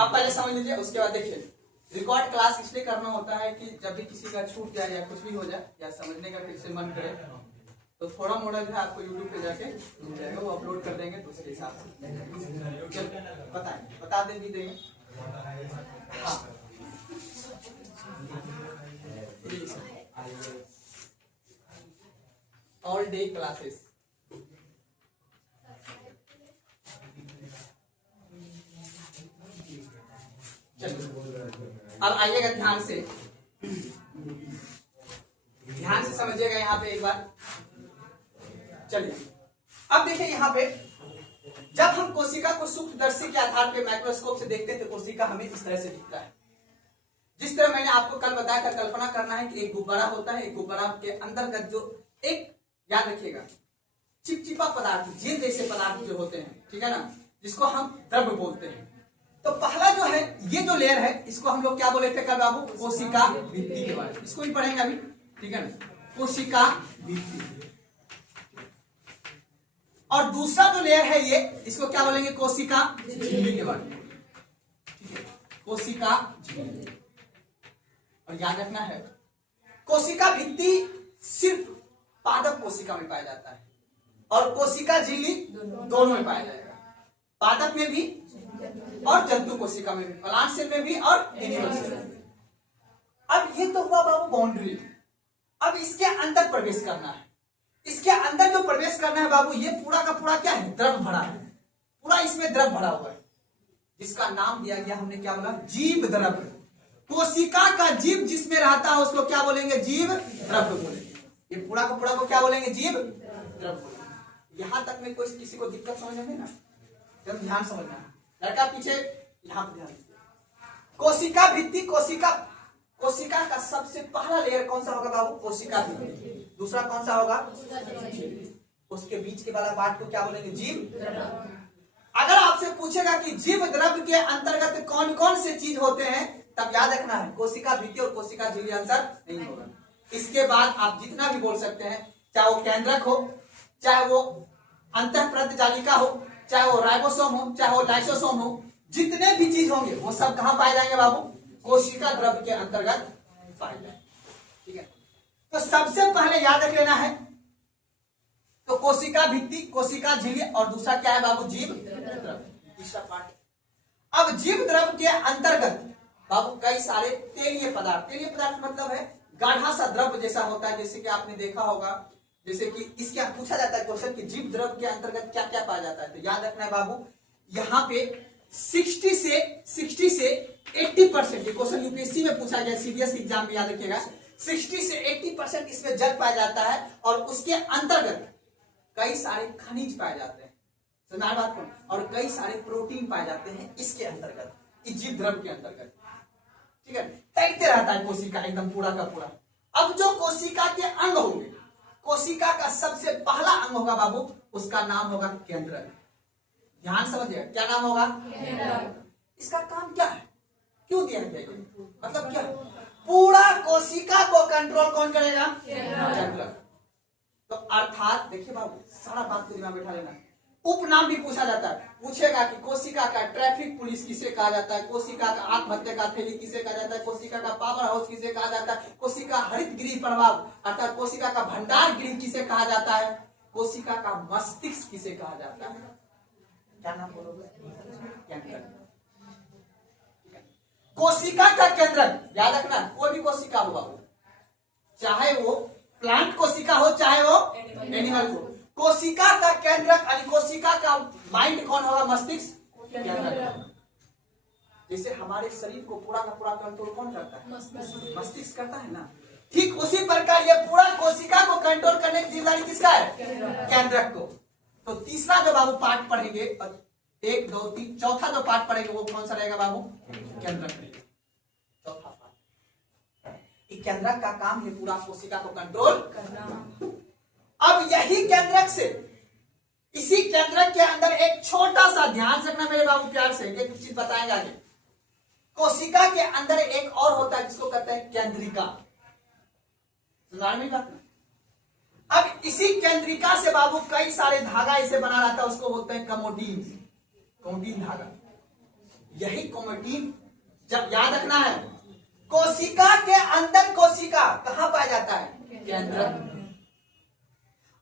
आप पहले समझ लीजिए, उसके बाद देखिए। रिकॉर्ड क्लास इसलिए करना होता है कि जब भी किसी का छूट जाए या कुछ भी हो जाए या समझने का फिर से मन करे तो थोड़ा मोड़ा जो है आपको यूट्यूब पे जाके मिल जाएगा, वो अपलोड कर देंगे तो उसके हिसाब से बताएंगे, बता दे भी देंगे। हाँ ऑल डे क्लासेस। अब आइएगा ध्यान से, ध्यान से समझिएगा यहाँ पे एक बार। चलिए अब देखिए यहाँ पे, जब हम कोशिका को सूक्ष्मदर्शी के आधार पे माइक्रोस्कोप से देखते हैं तो कोशिका हमें इस तरह से दिखता है। जिस तरह मैंने आपको कल बताया था, कल्पना करना है कि एक गुब्बारा होता है, एक गुब्बारा के अंदर का जो एक, याद रखिएगा, चिपचिपा पदार्थ, जेल जैसे पदार्थ जो होते हैं, ठीक है ना, जिसको हम द्रव्य बोलते हैं। तो पहला जो है, ये जो लेयर है, इसको हम लोग क्या बोले थे कल बाबू? कोशिका भित्ति के बारे में, इसको ही पढ़ेंगे अभी, ठीक है ना, कोशिका भित्ति। और दूसरा जो लेयर है ये, इसको क्या बोलेंगे? कोशिका झिल्ली के बारे में, ठीक है, कोशिका झिल्ली। और याद रखना है, कोशिका भित्ति सिर्फ पादप कोशिका में पाया जाता है और कोशिका झिल्ली दोनों में पाया जाएगा, पादप में भी और जंतु कोशिका में भी, प्लांट सेल में भी और एनिमल सेल में भी। अब ये तो हुआ बाबू बाउंड्री। अब इसके अंदर प्रवेश करना है। इसके अंदर जो प्रवेश करना है बाबू, ये पूरा का पूरा क्या है? द्रव भरा है, पूरा इसमें द्रव भरा हुआ है, जिसका नाम दिया गया, हमने क्या बोला? जीव द्रव्य। कोशिका का जीव जिसमें रहता है उसको क्या बोलेंगे? जीव द्रव्य बोलेंगे। ये पूरा का पूरा को क्या बोलेंगे? जीव द्रव्य। यहां तक में कोई किसी को दिक्कत समझ में ना, जब ध्यान समझना है, लड़का पीछे यहां पर ध्यान दीजिए। कोशिका भित्ति, कोशिका का सबसे पहला लेयर कौन सा होगा बाबू? कोशिका भित्ति। दूसरा कौन सा होगा? उसके बीच के वाला पार्ट को क्या बोलेंगे? जीव। अगर आपसे पूछेगा कि जीव द्रव्य के अंतर्गत कौन कौन से चीज होते हैं, तब याद रखना है कोशिका भित्ति और कोशिका झिल्ली आंसर नहीं होगा। इसके बाद आप जितना भी बोल सकते हैं, चाहे वो केंद्रक हो, चाहे वो अंतःप्रद जालिका हो, चाहे वो राइबोसोम हो, चाहे वो लाइसोसोम हो, जितने भी चीज होंगे वो सब कहां पाए जाएंगे बाबू? कोशिका द्रव्य के अंतर्गत पाए जाएंगे, ठीक है। तो सबसे पहले याद रख लेना है, तो कोशिका भित्ति, कोशिका झिल्ली और दूसरा क्या है बाबू? जीव द्रव्य, तीसरा पार्ट। अब जीव द्रव्य के अंतर्गत बाबू कई सारे तेलीय पदार्थ, तेलीय पदार्थ मतलब है गाढ़ा सा द्रव्य जैसा होता है, जैसे कि आपने देखा होगा, जैसे कि इसके पूछा जाता है क्वेश्चन कि जीव द्रव्य के अंतर्गत क्या क्या पाया जाता है। तो याद रखना है बाबू, यहाँ पे 60 से 80% क्वेश्चन यूपीएससी में पूछा गया, सीबीएसई एग्जाम में याद रखिएगा, 60 से 80% इसमें जल पाया जाता है और उसके अंतर्गत कई सारे खनिज पाए जाते हैं, समझ बात को, और कई सारे प्रोटीन पाए जाते हैं इसके अंतर्गत, इस जीव द्रव्य के अंतर्गत, ठीक है। तैरते रहता है कोशिका एकदम पूरा का पूरा। अब जो कोशिका के अंग होंगे, कोशिका का सबसे पहला अंग होगा बाबू, उसका नाम होगा केंद्रक। ध्यान समझिए, क्या नाम होगा? इसका काम क्या है? क्यों दिया गया? मतलब क्या? पूरा कोशिका को कंट्रोल कौन करेगा? केंद्रक। तो अर्थात देखिए बाबू, सारा बात को दिमाग में बैठा लेना। उपनाम भी पूछा जाता है, पूछेगा कि कोशिका का ट्रैफिक पुलिस किसे कहा जाता है, कोशिका का आत्महत्या का थैली किसे कहा जाता है, कोशिका का पावर हाउस किसे कहा जाता है, कोशिका हरित गृह प्रभाव अर्थात कोशिका का भंडार गृह किसे कहा जाता है, कोशिका का मस्तिष्क किसे कहा जाता है? क्या नाम बोलोगे? केंद्रक। कोशिका का केंद्रक, याद रखना, कोई भी कोशिका हो बाबू, चाहे वो प्लांट कोशिका हो चाहे वो एनिमल हो, कोशिका का केंद्रक यानी कोशिका का माइंड कौन होगा? मस्तिष्क, केंद्रक। जैसे हमारे शरीर को पूरा का पूरा कंट्रोल कौन करता है? मस्तिष्क करता है ना। ठीक उसी प्रकार ये पूरा कोशिका को कंट्रोल करने की जिम्मेदारी किसका है? केंद्रक को। तो तीसरा जो बाबू पार्ट पढ़ेंगे, 1 2 3, चौथा जो पार्ट पढ़ेंगे वो कौन सा रहेगा बाबू? केंद्रक रहेगा, चौथा पार्ट। केंद्रक का काम है पूरा कोशिका को कंट्रोल करना। अब यही केंद्रक से, इसी केंद्रक के अंदर एक छोटा सा, ध्यान रखना मेरे बाबू प्यार से, एक चीज बताएंगे आगे। कोशिका के अंदर एक और होता है जिसको कहते हैं केंद्रिका, सुना मेरी बात ना। अब इसी केंद्रिका से बाबू कई सारे धागा इसे बना रहता है, उसको बोलते हैं कमोडीन, कमोडीन धागा। यही क्रोमेटिन जब याद रखना है, कोशिका के अंदर कोशिका कहां पाया जाता है? केंद्रक।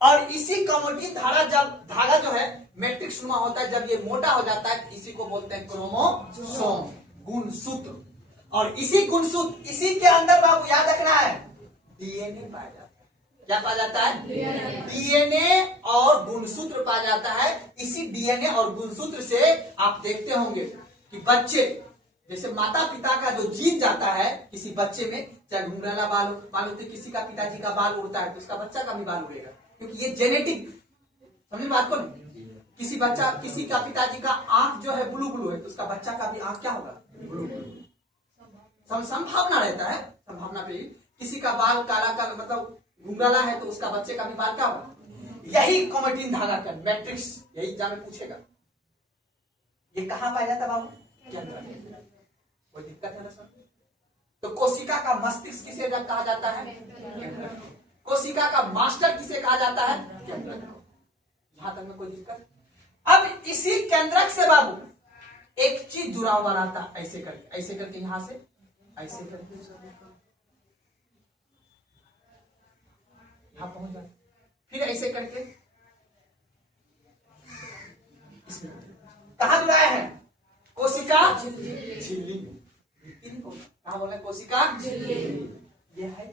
और इसी क्रोमेटिन धागा जो है मैट्रिक्स नुमा होता है, जब ये मोटा हो जाता है इसी को बोलते हैं क्रोमोसोम, गुणसूत्र। और इसी गुणसूत्र, इसी के अंदर बाबू याद रखना है डीएनए पाया जाता है। क्या पाया जाता है? डीएनए और गुणसूत्र पाया जाता है। इसी डीएनए और गुणसूत्र से आप देखते होंगे कि बच्चे, जैसे माता पिता का जो जीन जाता है किसी बच्चे में, चाहे घुंघराला बाल मान लो, किसी का पिताजी का बाल उड़ता है तो उसका बच्चा का भी बाल उड़ेगा, क्योंकि ये जेनेटिक, समझे बात को नहीं? किसी का पिताजी का आंख जो है ब्लू ब्लू है तो उसका बच्चा का भी आंख क्या होगा? Blue blue. संभावना रहता है, संभावना पे। किसी का बाल काला का मतलब घुंघराला है तो उसका बच्चे का भी बाल क्या होगा? यही क्रोमेटिन धागा का मैट्रिक्स, यही एग्जाम में पूछेगा। ये कहां पाया जाता है बाबू? केंद्र। कोई दिक्कत है ना सर? तो कोशिका का मस्तिष्क किसे कहा जाता है? केंद्र। कोशिका का मास्टर किसे कहा जाता है? केंद्रक। यहां तक में कोई दिक्कत? अब इसी केंद्रक से बाबू एक चीज जुड़ा हुआ रहता है, ऐसे करके यहां से ऐसे करके यहां पहुंच जाए, फिर ऐसे करके इसमें कहां जुड़ाया है? कोशिका झिल्ली। कहां बोला? कोशिका झिल्ली। ये है,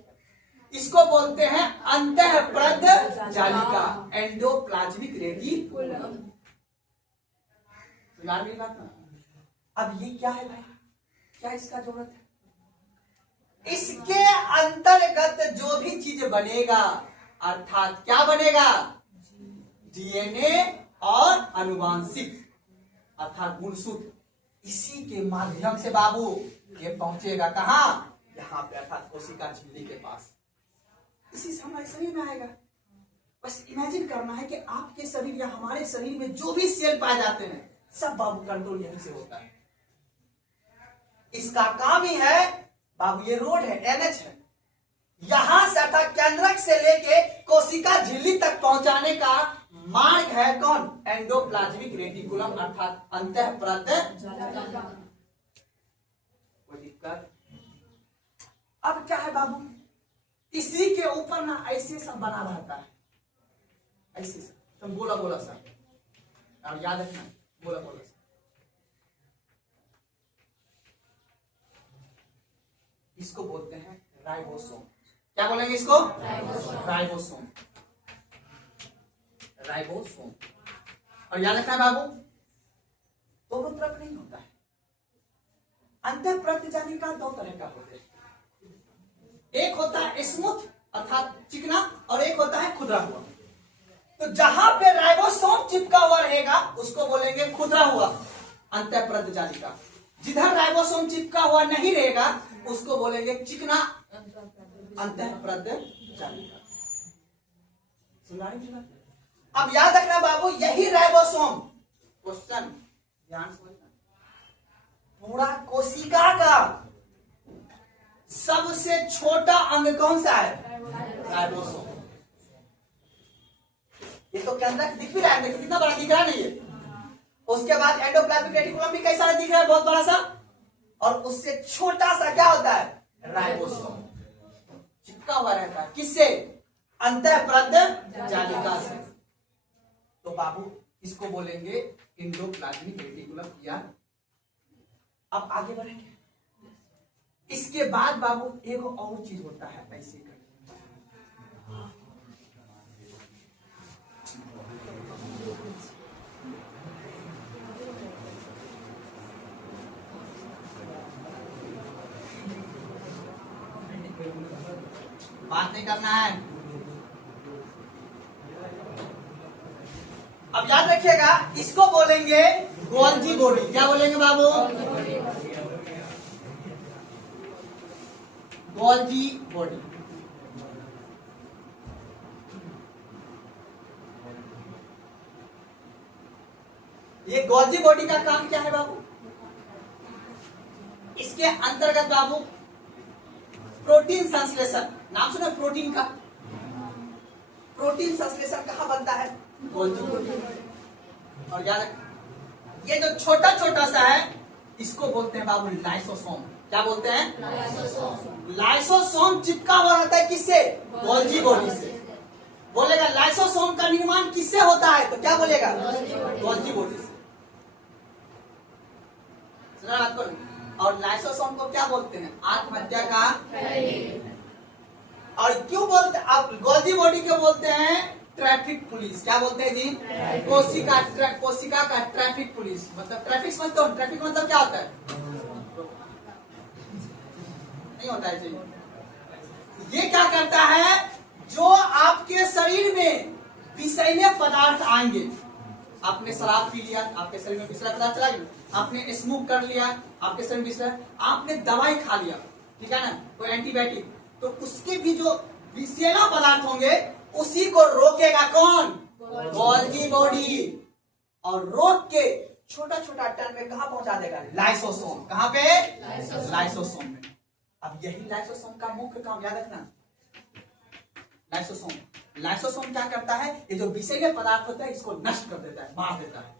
इसको बोलते हैं अंतःप्रद जालिका, एंडोप्लाज्मिक रेटिकुलम। मेरी बात ना। अब ये क्या है भाई? क्या इसका जरूरत है? इसके अंतर्गत जो भी चीज बनेगा, अर्थात क्या बनेगा? डीएनए और आनुवांशिक अर्थात गुणसूत्र, इसी के माध्यम से बाबू ये पहुंचेगा कहां? यहां पे, अर्थात कोशिका झिल्ली के पास। इसी से हमारे शरीर में आएगा। बस इमेजिन करना है कि आपके शरीर या हमारे शरीर में जो भी सेल पाए जाते हैं सब बाबू कंट्रोल यहीं से होता है। इसका काम ही है बाबू, ये रोड है, एनएच है, यहां से अर्थात केंद्रक से लेके कोशिका झिल्ली तक पहुंचाने का मार्ग है कौन? एंडोप्लाज्मिक रेटिकुलम अर्थात अंतःप्रद जालिका। कोई दिक्कत? अब क्या है बाबू, इसी के ऊपर ना ऐसे सब बना रहता है, ऐसे सब तुम बोला बोला सा, और याद रखना बोला बोला सा। इसको बोलते हैं राइबोसोम। क्या बोलेंगे इसको? राइबोसोम। राइबोसोम। और याद रखना है बाबू, दोनों तरफ नहीं होता है। अंतःप्रद जालिका दो तरह का होता है, एक होता है स्मूथ अर्थात चिकना, और एक होता है खुदरा हुआ। तो जहां पे राइबोसोम चिपका हुआ रहेगा उसको बोलेंगे खुदरा हुआ अंतःप्रद जालिका। जिधर राइबोसोम चिपका हुआ नहीं रहेगा उसको बोलेंगे चिकना अंतःप्रद जालिका। सुना रही? अब याद रखना बाबू, यही राइबोसोम, क्वेश्चन ध्यान से समझना, पूरा कोशिका का सबसे छोटा अंग कौन सा है? राइबोसोम। ये तो केंद्रक दिख भी रहा है, देखो कितना बड़ा दिख रहा है नहीं ये। उसके बाद एंडोप्लाज्मिक रेटिकुलम भी कैसा दिख रहा है, बहुत बड़ा सा, और उससे छोटा सा क्या होता है? राइबोसोम। चिपका हुआ रहता है किससे? अंतःप्रद जालिका से। तो बाबू इसको बोलेंगे एंडोप्लाज्मिक रेटिकुलम। या अब आगे बढ़ेंगे। इसके बाद बाबू एक और चीज होता है, ऐसे कर बात नहीं करना है। अब याद रखिएगा, इसको बोलेंगे गोल्जी बॉडी। क्या बोलेंगे बाबू? Golgi body. ये गोल्जी बॉडी का काम क्या है बाबू? इसके अंतर्गत बाबू प्रोटीन संश्लेषण, नाम सुना प्रोटीन का? प्रोटीन संश्लेषण कहां बनता है? Golgi body. और याद रख, ये जो छोटा छोटा सा है इसको बोलते हैं बाबू लाइसोसोम। क्या बोलते हैं? लाइसोसोम चिपका हुआ रहता है किससे? गोल्जी बॉडी से। बोलेगा लाइसोसोम का निर्माण किससे होता है, तो क्या बोलेगा? गोल्जी बॉडी से। सुना आपको? और लाइसोसोम को क्या बोलते हैं? आत्महत्या का। और क्यों बोलते हैं आप गोल्जी बॉडी को बोलते हैं ट्रैफिक पुलिस? क्या बोलते हैं जी? कोशिका का ट्रैफिक पुलिस। मतलब ट्रैफिक समझते हो? ट्रैफिक मतलब क्या होता है? नहीं होता है जी। ये क्या करता है? जो आपके शरीर में विषैले पदार्थ आएंगे, आपने शराब पी लिया, आपके शरीर में विषैले पदार्थ चला गया, आपने स्मोक कर लिया, आपके शरीर में विषैले, आपने दवाई खा लिया, ठीक है ना, कोई एंटीबायोटिक, तो उसके भी जो विषैला पदार्थ होंगे उसी को रोकेगा कौन? Golgi body. और रोक के छोटा छोटा टन में कहा पहुंचा देगा? लाइसोसोम। कहां पे? लाइसोसोम में। अब यही लाइसोसोम का मुख्य काम, याद रखना। लाइसोसोम क्या करता है? ये जो विषैले पदार्थ होता है इसको नष्ट कर देता है, मार देता है,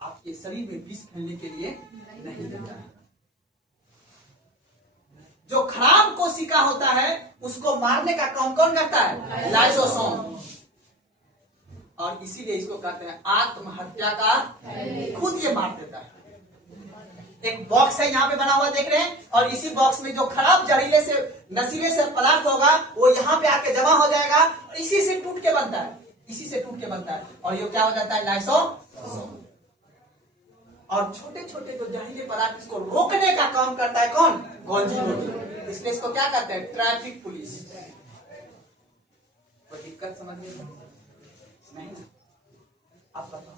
आपके शरीर में विष फैलने के लिए नहीं देता है। जो खराब कोशिका होता है उसको मारने का काम कौन करता है? लाइसोसोम। और इसीलिए इसको कहते हैं आत्महत्या का। खुद ये मार देता है। एक बॉक्स है यहाँ पे बना हुआ, देख रहे हैं, और इसी बॉक्स में जो खराब जहरीले से नशीले से पदार्थ होगा वो यहाँ पे आके जमा हो जाएगा, और इसी से टूट के बनता है, इसी से टूट के बनता है, और ये क्या हो जाता है? लाइसोसोम। और छोटे छोटे जो जहरीले पदार्थ इसको रोकने का काम करता है कौन? Golgi body. इसलिए इसको क्या कहते हैं? Traffic police. कोई दिक्कत समझ नहीं? आप बताओ।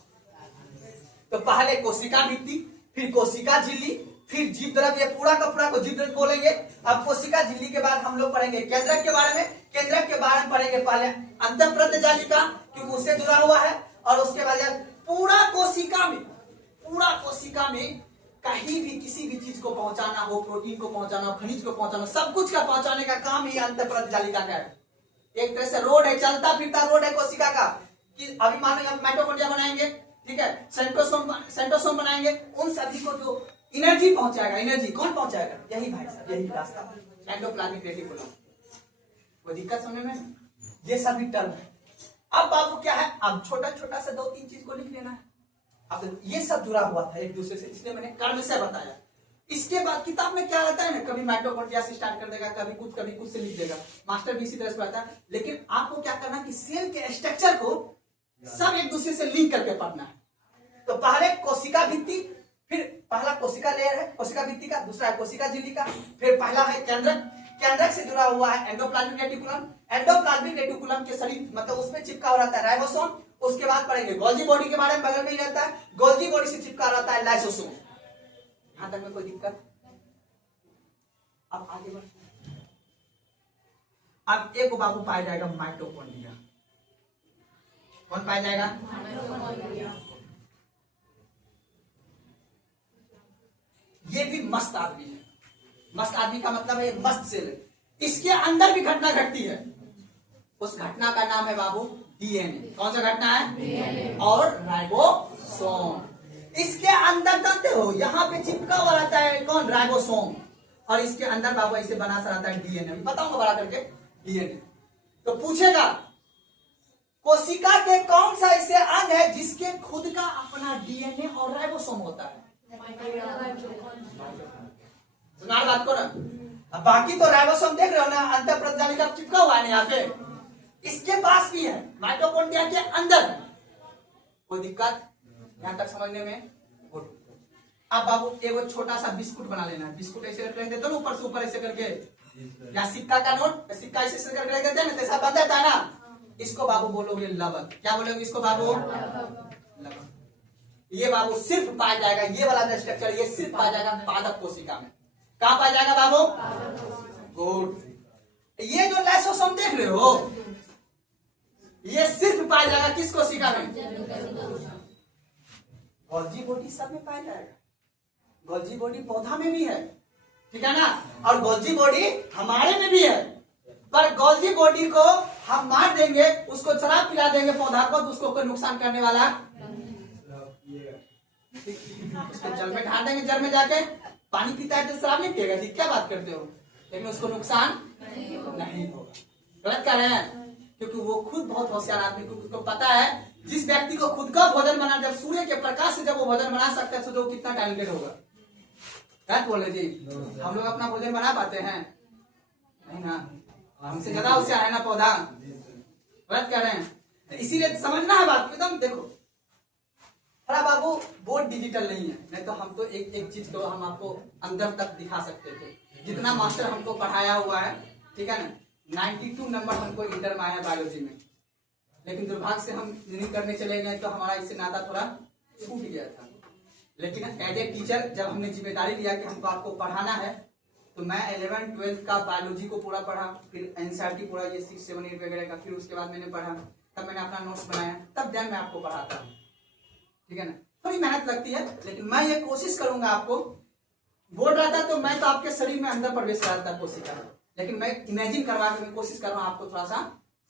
तो पहले कोशिका भित्ति, फिर कोशिका झिल्ली, फिर जीव द्रव्य, पूरा का पूरा को जीव द्रव्य बोलेंगे। अब कोशिका झिल्ली के बाद हम लोग पढ़ेंगे केंद्रक के बारे में। केंद्रक के बारे में पढ़ेंगे पहले अंतःप्रज्ञ जालिका, क्योंकि उससे जुड़ा हुआ है। और उसके बाद पूरा कोशिका में कहीं भी किसी भी चीज को पहुंचाना हो, प्रोटीन को पहुंचाना हो, खनिज को पहुंचाना, सब कुछ का पहुंचाने का काम ही अंतःप्रज्ञ जालिका का है। एक तरह से रोड है, चलता फिरता रोड है कोशिका का। कि अभी मान लो माइटोकॉन्ड्रिया बनाएंगे, ठीक है, सेंट्रोसोम बनाएंगे, उन सभी को जो एनर्जी पहुंचाएगा, एनर्जी कौन पहुंचाएगा? यही भाई साहब, यही रास्ता, एंडोप्लाज्मिक रेटिकुलम। कोई दिक्कत समझ में? ये सभी टर्म है। अब बाबू क्या है? अब छोटा छोटा से 2-3 चीज को लिख लेना है। अब ये सब जुड़ा हुआ था एक दूसरे से, इसलिए मैंने कर्म से बताया। इसके बाद किताब में क्या रहता है ना, कभी माइटोकॉन्ड्रिया से स्टार्ट कर देगा, कभी कुछ से लिख देगा, मास्टर भी इसी तरह से आता है। लेकिन आपको क्या करना कि सेल के स्ट्रक्चर को सब एक दूसरे से लिंक करके पढ़ना है। तो पहले कोशिका भित्ति, फिर पहला कोशिका लेयर है कोशिका भित्ति का, दूसरा है कोशिका झिल्ली का, फिर पहला है केंद्रक, केंद्रक से जुड़ा हुआ है एंडोप्लाज्मिक रेटिकुलम, एंडोप्लाज्मिक रेटिकुलम के शरीर मतलब उसमें चिपका हुआ रहता है राइबोसोम। उसके बाद पढ़ेंगे गोल्जी बॉडी के बारे में, बगल में ही रहता है, गोल्जी बॉडी से चिपका रहता है लाइसोसोम। यहां तक में कोई दिक्कत? अब आगे बढ़ते हैं। अब एक बाबू पाया जाएगा माइटोकॉन्ड्रिया। कौन पाया जाएगा? ये भी मस्त आदमी है। मस्त आदमी का मतलब है मस्त सेल है। इसके अंदर भी घटना घटती है। उस घटना का नाम है बाबू डीएनए। कौन सा घटना है? डीएनए और राइबोसोम। इसके अंदर जानते हो यहाँ पे चिपका हुआ रहता है कौन? राइबोसोम। और इसके अंदर बाबू ऐसे बना सा रहता है डीएनए। बताऊंगा बड़ा करके डीएनए। तो पूछेगा कोशिका के कौन सा ऐसे अंग है जिसके खुद का अपना डीएनए और राइबोसोम होता है? सुना बात को ना। अब बाकी तो राइबोसोम देख रहे हो ना, अंतःप्रज्ञ जालिका चिपका हुआ है यहाँ पे, इसके पास भी है, माइटोकॉन्ड्रिया के अंदर है। कोई दिक्कत यहां तक समझने में? अब बाबू एक छोटा सा बिस्कुट बना लेना है। बिस्कुट ऐसे करके रख देते हो ना, ऊपर से ऊपर ऐसे करके, या सिक्का का नोट, सिक्का ऐसे करके रख देते हैं ना, ऐसा बन जाता है ना। इसको बाबू बोलोगे लवण। क्या बोलोगे इसको बाबू? लवण। ये बाबू सिर्फ पाया जाएगा, ये वाला स्ट्रक्चर ये सिर्फ पाया जाएगा पादप कोशिका में। कहां पाया जाएगा बाबू? गुड। ये जो लाइसोसोम देख रहे हो ये सिर्फ पाया जाएगा किस कोशिका में? गोल्जी बॉडी सब में पाया जाएगा। गोल्जी बॉडी पौधा में भी है, ठीक है ना, और गोल्जी बॉडी हमारे में भी है। पर गोल्जी बॉडी को हम मार देंगे, उसको शराब पिला देंगे पौधा को, तो उसको कोई नुकसान करने वाला उसके जल में ढाल देंगे, जल में जाके पानी पीता है तो शराब नहीं पिएगा जी, क्या बात करते हो, लेकिन उसको नुकसान नहीं होगा। गलत कर रहे हैं, क्योंकि वो खुद बहुत होशियार आदमी को उसको पता है जिस व्यक्ति को खुद का भोजन बना, जब सूर्य के प्रकाश से जब वो भोजन बना सकता है तो वो कितना टैलेंटेड होगा। क्या बोल रहे जी, हम लोग अपना भोजन बना पाते हैं नहीं ना, हमसे ज्यादा होशियार है ना पौधा। गलत कर रहे हैं, इसीलिए समझना है बात एकदम। देखो थोड़ा बाबू बोर्ड डिजिटल नहीं है, नहीं तो हम तो एक एक चीज को हम आपको अंदर तक दिखा सकते थे, जितना मास्टर हमको पढ़ाया हुआ है, ठीक है ना। 92 नंबर हमको इंटर में आया बायोलॉजी में, लेकिन दुर्भाग्य से हम इंजीनियरिंग करने चले गए तो हमारा इससे नाता थोड़ा छूट गया था। लेकिन एज ए टीचर जब हमने जिम्मेदारी लिया कि हमको आपको पढ़ाना है, तो मैं 11th 12th का बायोलॉजी को पूरा पढ़ा, फिर एनसीईआरटी पूरा ये 6, 7, 8 वगैरह का, फिर उसके बाद मैंने पढ़ा, तब मैंने अपना नोट्स बनाया, तब जान मैं आपको पढ़ाता हूँ, ठीक है ना। थोड़ी मेहनत लगती है, लेकिन मैं ये कोशिश करूंगा आपको। बोर्ड रहता तो मैं तो आपके शरीर में अंदर प्रवेश कराता कोशिश, लेकिन मैं इमेजिन करवा के मैं कोशिश कर रहा हूँ आपको थोड़ा सा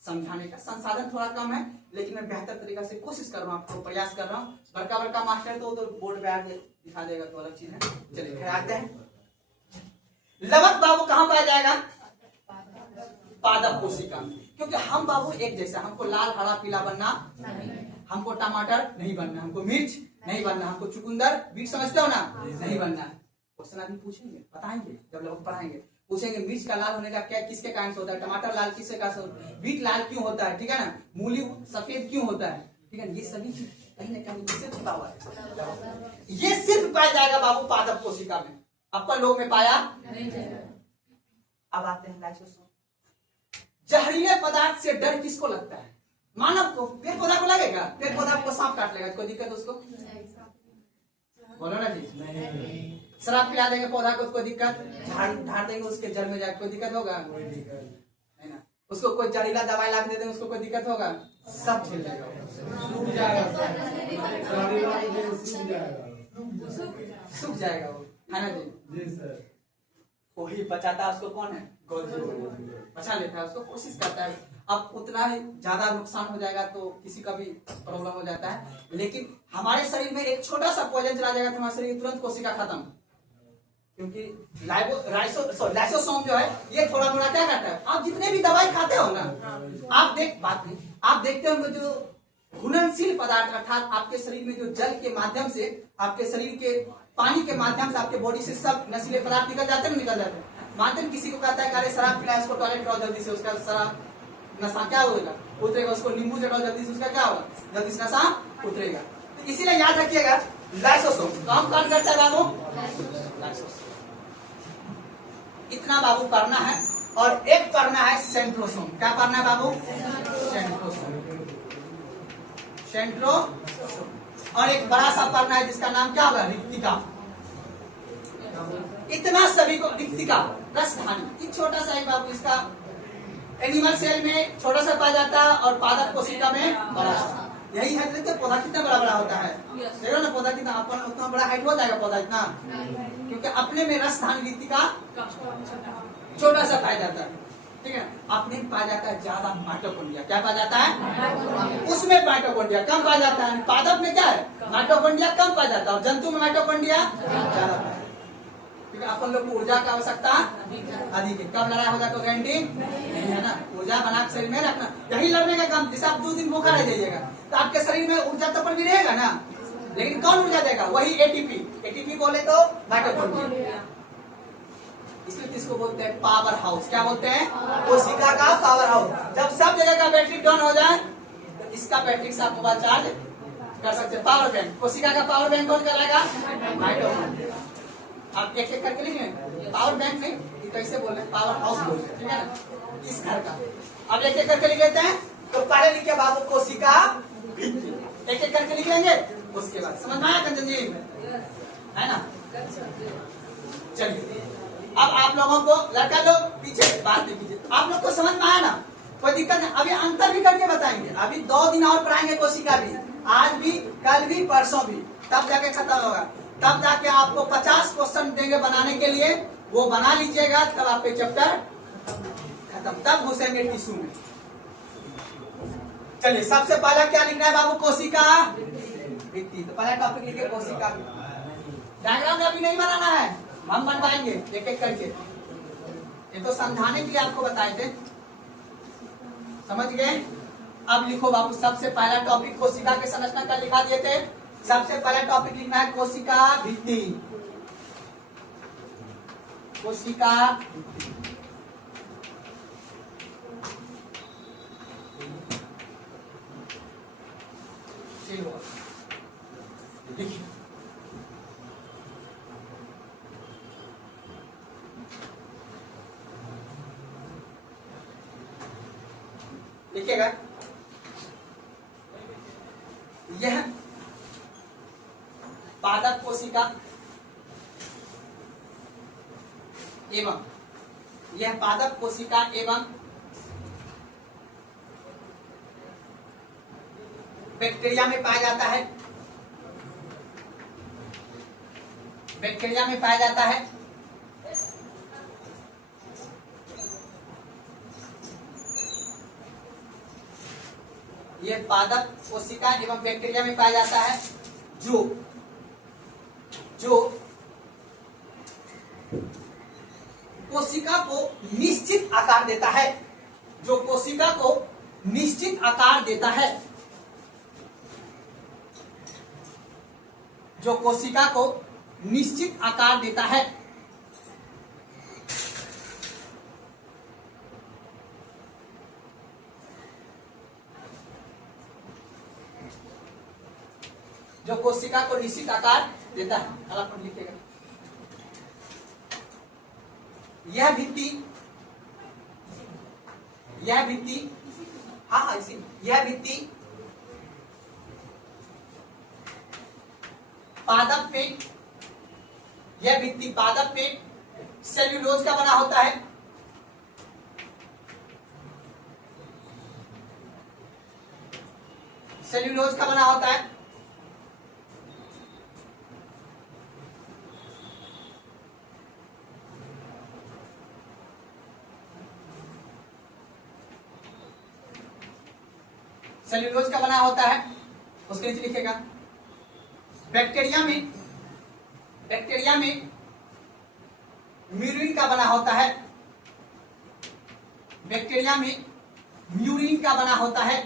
समझाने का। संसाधन थोड़ा कम है, लेकिन मैं बेहतर तरीका से कोशिश कर रहा हूँ, आपको प्रयास कर रहा हूँ। बड़का बड़का मास्टर तो बोर्ड पे आके दिखा देगा तो अलग चीज है। चलिए फिर आते हैं, लवक बाबू कहाँ पाया जाएगा, पादप कोशिका में, क्योंकि हम बाबू एक जैसा, हमको लाल हरा पीला बनना, हमको टमाटर नहीं बनना, हमको मिर्च नहीं बनना, हमको चुकंदर बीट समझते हो ना, नहीं बनना है। क्वेश्चन अभी पूछेंगे, बताएंगे, जब लोग पढ़ाएंगे पूछेंगे मिर्च का लाल होने का क्या किसके कारण से होता है, टमाटर लाल किसके कारण से होता है, बीट लाल क्यों होता है, ठीक है ना, मूली सफेद क्यों होता है, ठीक है। ये सभी चीज कहीं ना कहीं से छुपा हुआ है। ये सिर्फ पाया जाएगा बाबू पादप कोशिका में, आपका लोग में पाया नहीं जाएगा। अब आते हैं लाइसोसोम। जहरीले पदार्थ से डर किसको लगता है, मानव को, पेड़ पौधा को लगेगा, पेड़ पौधा को सांप काट लेगा, कोई दिक्कत उसको, बोलो ना जी। शराब पिला देंगे पौधा को, कोई दिक्कत, ढार देंगे उसके जड़ में जाकर, कोई दिक्कत होगा नहीं ना। उसको कोई जहरीला दवाई ला के दे देंगे, उसको कोई दिक्कत होगा, सब झेल लेगा, सूख जाएगा वो, है ना जी सर। वही बचाता है उसको कौन है, बचा लेता है उसको, कोशिश करता है। अब उतना ही ज्यादा नुकसान हो जाएगा तो किसी का भी प्रॉब्लम हो जाता है, लेकिन हमारे शरीर में एक छोटा सा पॉइजन चला जाएगा तो हमारे शरीर तुरंत कोशिका खत्म, क्योंकि लाइसोसोम जो है ये थोड़ा मोड़ा क्या करता है। आप जितने भी दवाई खाते हो ना, आप देखते होंगे जो घुलनशील पदार्थ अर्थात आपके शरीर में जो जल के माध्यम से, आपके शरीर के पानी के माध्यम से आपके बॉडी से सब नशीले पदार्थ निकल जाते हैं। मानते हैं किसी को कहता है अरे शराब पिलाए उसको, टॉयलेट कराओ जल्दी से, उसका शराब नशा क्या होगा, उतरेगा, उसको नींबू चढ़ाओ जल्दी से, उसका क्या होगा, जल्दी से नशा उतरेगा। तो इसीलिए याद रखिएगा लाइसोसोम काम कौन करता है बाबू, लाइसोसोम। इतना बाबू पढ़ना है, और एक पढ़ना है सेंट्रोसोम। क्या पढ़ना है बाबू, सेंट्रोसोम, सेंट्रोसोम। और एक बड़ा सा पढ़ना है जिसका नाम क्या होगा, रिक्तिका। इतना सभी को रिक्तिका रसधानी, छोटा सा ही बाबू, इसका एनिमल सेल में छोटा सा पाया जाता है और पादप कोशिका में बड़ा सा। यही है, देखते पौधा कितना बड़ा बड़ा होता है, देखो ना पौधा कितना, अपन उतना बड़ा हाइट हो जाएगा पौधा इतना, क्योंकि अपने में रसधानी रिक्तिका छोटा सा पाया जाता है, ठीक है। अपने पाया जाता है ज्यादा माइटोकॉन्ड्रिया। क्या पाया जाता है, उसमें माइटोकॉन्ड्रिया कम पाया जाता है। पादप में क्या है, माइटोकॉन्ड्रिया कम पाया जाता है, और जंतु में माइटोकॉन्ड्रिया ज्यादा पाया। अपन लोग को ऊर्जा की आवश्यकता अधिक है, कब लड़ाई हो जाए तो गारंटी नहीं है ना। ऊर्जा बना के शरीर में रखना, यही लड़ने का काम। जैसे आप 2 दिन भूखा रह जाइएगा तो आपके शरीर में ऊर्जा तो भी रहेगा ना, लेकिन कौन ऊर्जा देगा, वही एटीपी। एटीपी बोले तो माइटोकॉन्ड्रिया। इसलिए किसको बोलते हैं, पावर हाउस। क्या बोलते हैं, कोशिका का पावर हाउस। जब सब जगह का बैटरी डाउन हो जाए तो इसका बैटरी से आप मोबाइल चार्ज कर सकते हैं। पावर बैंक, कोशिका का पावर बैंक कौन कराएगा, माइटोकॉन्ड्रिया। आप एक एक करके लिखेंगे, पावर बैंक नहीं, ये कैसे बोल रहे हैं, पावर हाउस बोल रहे हैं, ठीक है ना, इस घर का। अब एक एक करके लिख लेते हैं, तो पहले लिखे बाबू कोशिका, एक एक करके लिख लेंगे, उसके बाद समझ में आया कंचन जी, है ना। चलिए अब आप लोगों को, लड़का लोग पीछे बात नहीं कीजिए, आप लोग को समझ में आया ना, कोई दिक्कत नहीं। अभी अंतर भी करके बताएंगे, अभी 2 दिन और पढ़ाएंगे कोशिका भी, आज भी, कल भी, परसों भी, तब जाके खत्म होगा। तब जाके आपको 50 क्वेश्चन देंगे बनाने के लिए, वो बना लीजिएगा, तब आपके चैप्टर खत्म, तब घुसेंगे टिश्यू में। चलिए सबसे पहला क्या लिखना है बाबू, कोशिका भित्ति। तो पहला टॉपिक लिखिए कोशिका। डायग्राम अभी नहीं बनाना है, हम बनवाएंगे एक एक करके, ये तो समझाने के लिए आपको बताए थे, समझ गए। अब लिखो बाबू, सबसे पहला टॉपिक कोशिका के संरचना का लिखा दिए थे। सबसे पहला टॉपिक लिखना है कोशिका भित्ति। कोशिका देखिए, देखिएगा, यह पादप कोशिका एवं यह पादप कोशिका एवं बैक्टीरिया में पाया जाता है। बैक्टीरिया में पाया जाता है। यह पादप कोशिका एवं बैक्टीरिया में पाया जाता है, जो कोशिका को निश्चित आकार देता है। जो कोशिका को निश्चित आकार देता है। जो कोशिका को निश्चित आकार देता है। जो कोशिका को निश्चित आकार देता है। आप लिखिएगा, यह भित्ति हाँ इसी, यह भित्ति पादप में, यह भित्ति पादप में सेल्यूलोज का बना होता है। सेल्यूलोज का बना होता है। सेल्यूलोज का बना होता है। उसके नीचे लिखेगा, बैक्टीरिया में म्यूरिन का बना होता है। बैक्टीरिया में म्यूरिन का बना होता है।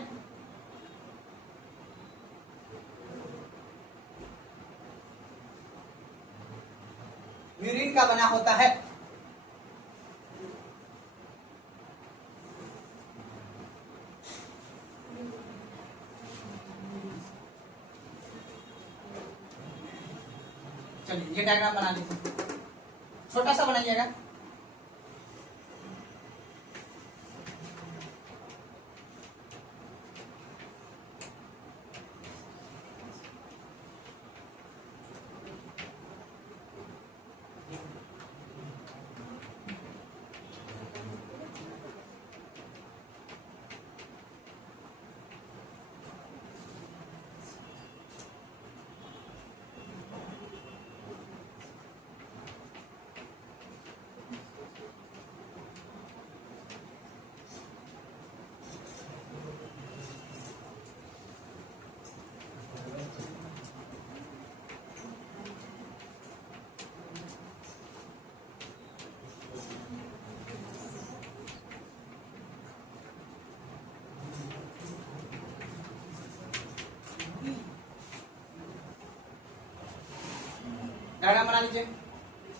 म्यूरिन का बना होता है। चलिए ये डायग्राम बना लेते हैं, छोटा सा बनाइएगा। डायग्राम बना लीजिए।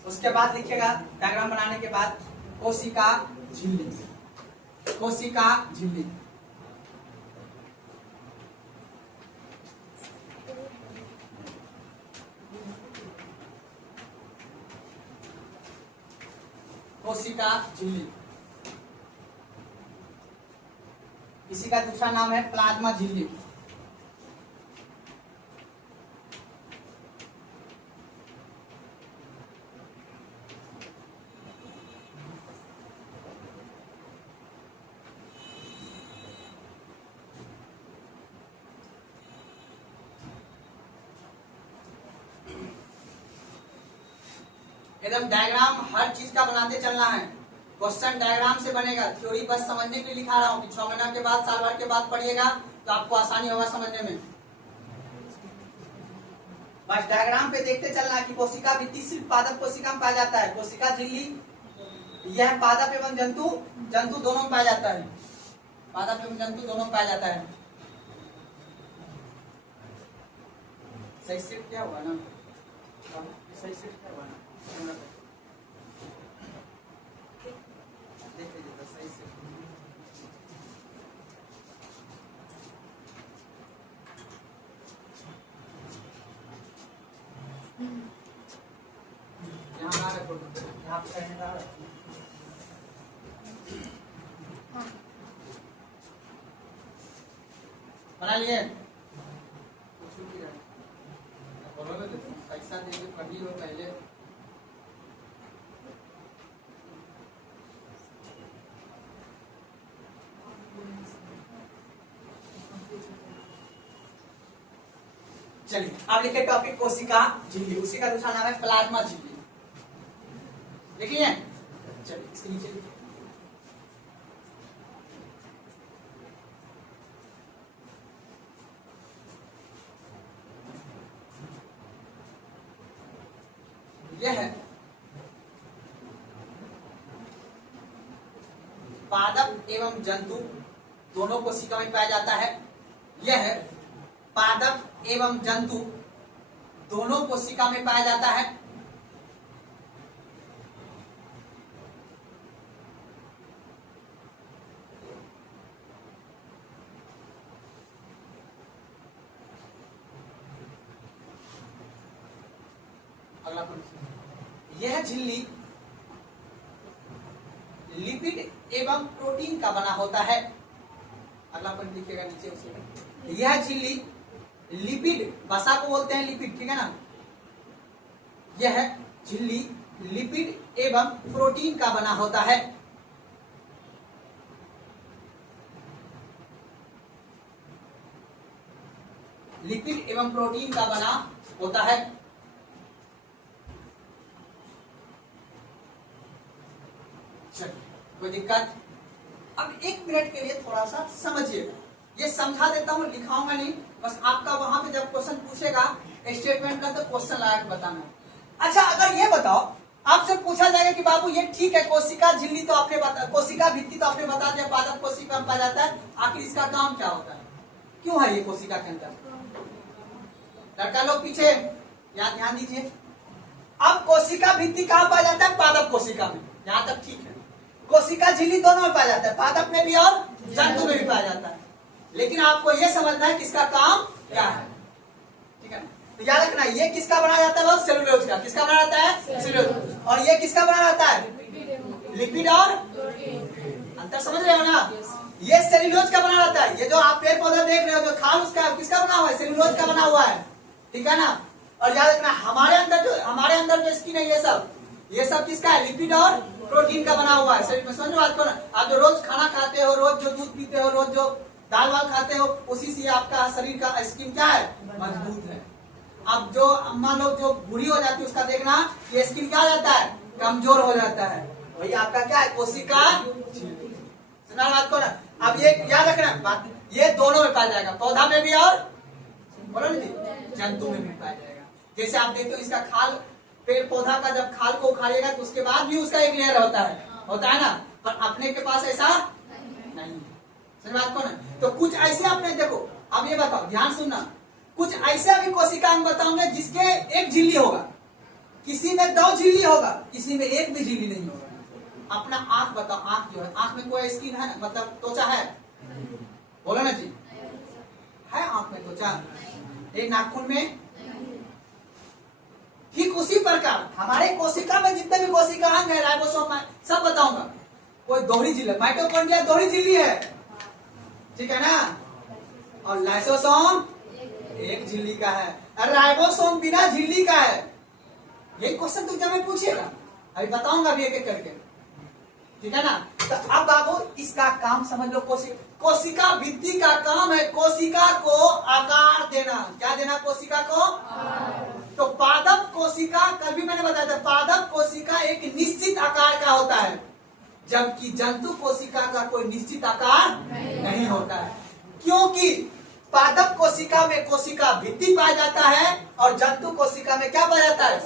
उसके बाद लिखिएगा, डायग्राम बनाने के बाद कोशिका झिल्ली। कोशिका झिल्ली कोशिका झिल्ली, इसी का दूसरा नाम है प्लाज्मा झिल्ली। एकदम डायग्राम हर चीज का बनाते चलना है। क्वेश्चन डायग्राम से बनेगा, थ्योरी बस समझने के लिए लिखा रहा हूँ कि 6 महीना के बाद, साल भर के बाद पढ़िएगा तो आपको आसानी होगा समझने में। बस डायग्राम पे देखते चलना कि कोशिका भित्ति सिर्फ पादप कोशिका में पाया जाता है। कोशिका झिल्ली यह पादप एवं जंतु जंतु दोनों में पाया जाता है। पादप एवं जंतु दोनों में पाया जाता है। सही सेट क्या हुआ ना, सही सेट क्या हुआ ना, देख लीजिए तो सही सेट। यहाँ आ रहा है, यहाँ पे रहने का बना लिए। पैसा देंगे पढ़ी हो पहले। चलिए अब लिखे टॉपिक कोशिका झिल्ली, उसी का दूसरा नाम है प्लाज्मा झिल्ली। लिख लिए? चलिए इसके नीचे लिखिए। यह है पादप एवं जंतु दोनों कोशिका में पाया जाता है। यह है पादप एवं जंतु दोनों कोशिका में पाया जाता है। अगला प्रश्न, यह झिल्ली लिपिड एवं प्रोटीन का बना होता है। अगला पॉइंट लिखिएगा नीचे उसे। यह झिल्ली लिपिड, वसा को बोलते हैं लिपिड, ठीक है ना। यह झिल्ली लिपिड एवं प्रोटीन का बना होता है। लिपिड एवं प्रोटीन का बना होता है। कोई दिक्कत? अब 1 मिनट के लिए थोड़ा सा समझिएगा, ये समझा देता हूं, लिखाऊंगा नहीं, बस आपका वहां पे जब क्वेश्चन पूछेगा स्टेटमेंट का तो क्वेश्चन लगा के बताना। अच्छा अगर ये बताओ, आपसे पूछा जाएगा कि बाबू ये ठीक है कोशिका झिल्ली तो आपने बता, कोशिका भित्ति तो आपने बता दिया, पादप कोशिका में पाया जाता है, आखिर इसका काम क्या होता है, क्यों है ये कोशिका के अंदर? लड़का लोग पीछे यहाँ ध्यान दीजिए। अब कोशिका भित्ति कहाँ पाया जाता है? पादप कोशिका में, यहाँ तक ठीक है। कोशिका झिल्ली दोनों में पाया जाता है, पादप में भी और जंतु में भी पाया जाता है। लेकिन आपको यह समझना है किसका काम क्या है, ठीक है। तो याद रखना, ये किसका बना जाता है? सेलुलोज का। किसका बना जाता है? सेलुलोज। और ये किसका बना जाता है? लिपिड और अंतर समझ रहे हो ना। ये सेलुलोज का बना जाता है। ये जो आप पेड़ पौधा देख रहे हो, जो खाल उसका किसका बना हुआ है? सेलुलोज का बना हुआ है, ठीक है ना। और याद रखना हमारे अंदर जो स्किन है, ये सब किसका है? लिपिड और प्रोटीन का बना हुआ है। समझ बात को ना। आप जो रोज खाना खाते हो, रोज जो दूध पीते हो, रोज जो दाल वाल खाते हो, उसी से आपका शरीर का स्किन क्या है? मजबूत है। अब जो अम्मा लोग जो बूढ़ी हो जाती है, उसका देखना ये स्किन क्या हो जाता है? कमजोर हो जाता है। वही आपका क्या है? कोशिका सुना बात को ना। अब ये याद रखना बात, ये दोनों में पाया जाएगा, पौधा में भी और बोलो नहीं जंतु में भी पाया जाएगा। जैसे आप देखते हो इसका खाल, पेड़ पौधा का जब खाल को उखाड़िएगा तो उसके बाद भी उसका एक लेयर होता है ना, पर अपने के पास ऐसा नहीं। समझ बात को ना। तो कुछ ऐसे आपने देखो, अब ये बताओ, ध्यान सुनना, कुछ ऐसे अभी कोशिका में बताऊंगे जिसके एक झिल्ली होगा, किसी में 2 झिल्ली होगा, किसी में एक भी झिल्ली नहीं होगा। अपना आंख बताओ, आंख जो है, आंख में कोई स्किन है, मतलब त्वचा है? बोलो ना जी, है आंख में त्वचा? एक नाखून में? ठीक उसी प्रकार हमारे कोशिका में जितने भी कोशिका अंग है, राइबोसोम सब बताऊंगा। कोई दोहरी झिल्ली, माइटोकॉन्ड्रिया दोहरी झिल्ली है, ठीक है ना। और लाइसोसोम एक झिल्ली का है, और राइबोसोम बिना झिल्ली का है। यही क्वेश्चन तुम जब पूछिएगा, अभी बताऊंगा अभी एक एक करके, ठीक है ना। तो अब बाबू इसका काम समझ लो। कोशिका भित्ति का काम है कोशिका को आकार देना। क्या देना? कोशिका को। तो पादप कोशिका, कल भी मैंने बताया था, पादप कोशिका एक निश्चित आकार का होता है, जबकि जंतु कोशिका का कोई निश्चित आकार नहीं होता है। क्योंकि पादप कोशिका में कोशिका भित्ति पाया जाता है और जंतु कोशिका में क्या पाया जाता है?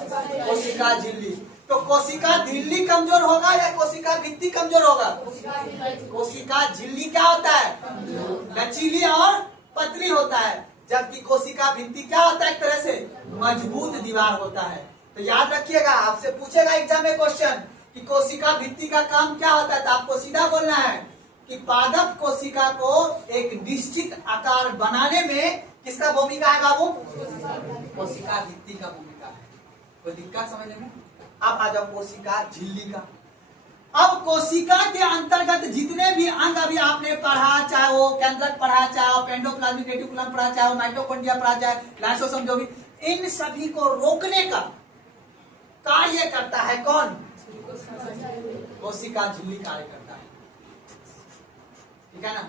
कोशिका झिल्ली। तो कोशिका झिल्ली कमजोर होगा या कोशिका भित्ति कमजोर होगा? कोशिका झिल्ली क्या होता है? लचीली और पतली होता है, जबकि कोशिका भित्ति क्या होता है? एक तरह से मजबूत दीवार होता है। तो याद रखिएगा, आपसे पूछेगा एग्जाम में क्वेश्चन कि कोशिका भित्ति का काम क्या होता है, तो आपको सीधा बोलना है कि पादप कोशिका को एक निश्चित आकार बनाने में किसका भूमिका है बाबू? कोशिका भित्ति का भूमिका है। कोई दिक्कत समझने में? अब आ जाओ कोशिका झिल्ली का। अब कोशिका के अंतर्गत जितने भी अंग अभी आपने पढ़ा, चाहे वो केंद्रक पढ़ा, चाहे वो एंडोप्लाज्मिक रेटिकुलम पढ़ा, चाहे वो माइटोकॉन्ड्रिया पढ़ा, चाहे लाइसोसोम, जो भी, इन सभी को रोकने का कार्य करता है कौन? कोशिका झिल्ली कार्य करता है। ठीक है ना?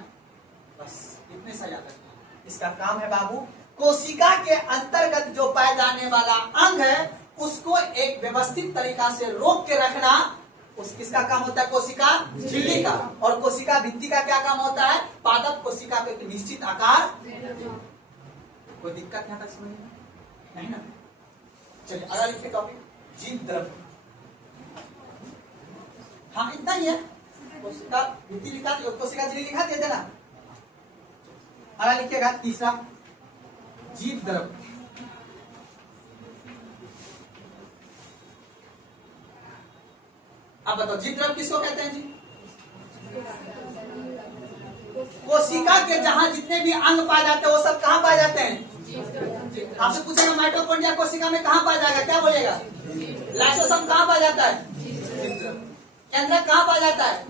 बस इतने सा याद रखना। इसका काम है बाबू, कोशिका के अंतर्गत जो पाए जाने वाला अंग है उसको एक व्यवस्थित तरीका से रोक के रखना। उस किसका काम होता है? कोशिका झिल्ली का। और कोशिका भित्ति का क्या काम होता है? पादप कोशिका को एक निश्चित आकार। कोई दिक्कत यहाँ तक समझ में नहीं ना? चलिए अगला लिखिए टॉपिक, जीव द्रव्य। हाँ इतना ही है। कोशिका भित्ति लिखा दिया, कोशिका झिल्ली लिखा दिया था ना। अगला लिखिएगा तीसरा, जीव द्रव्य। अब बताओ जीव द्रव्य किसको कहते हैं जी? कोशिका के जहां जितने भी अंग पाए जाते हैं वो सब कहां पाए जाते हैं? आपसे पूछेगा माइटोकॉन्ड्रिया कोशिका में कहां पाया जाएगा, क्या बोलेगा? लाइसोसोम कहां पाया जाता है? केंद्रक कहां पाया जाता है?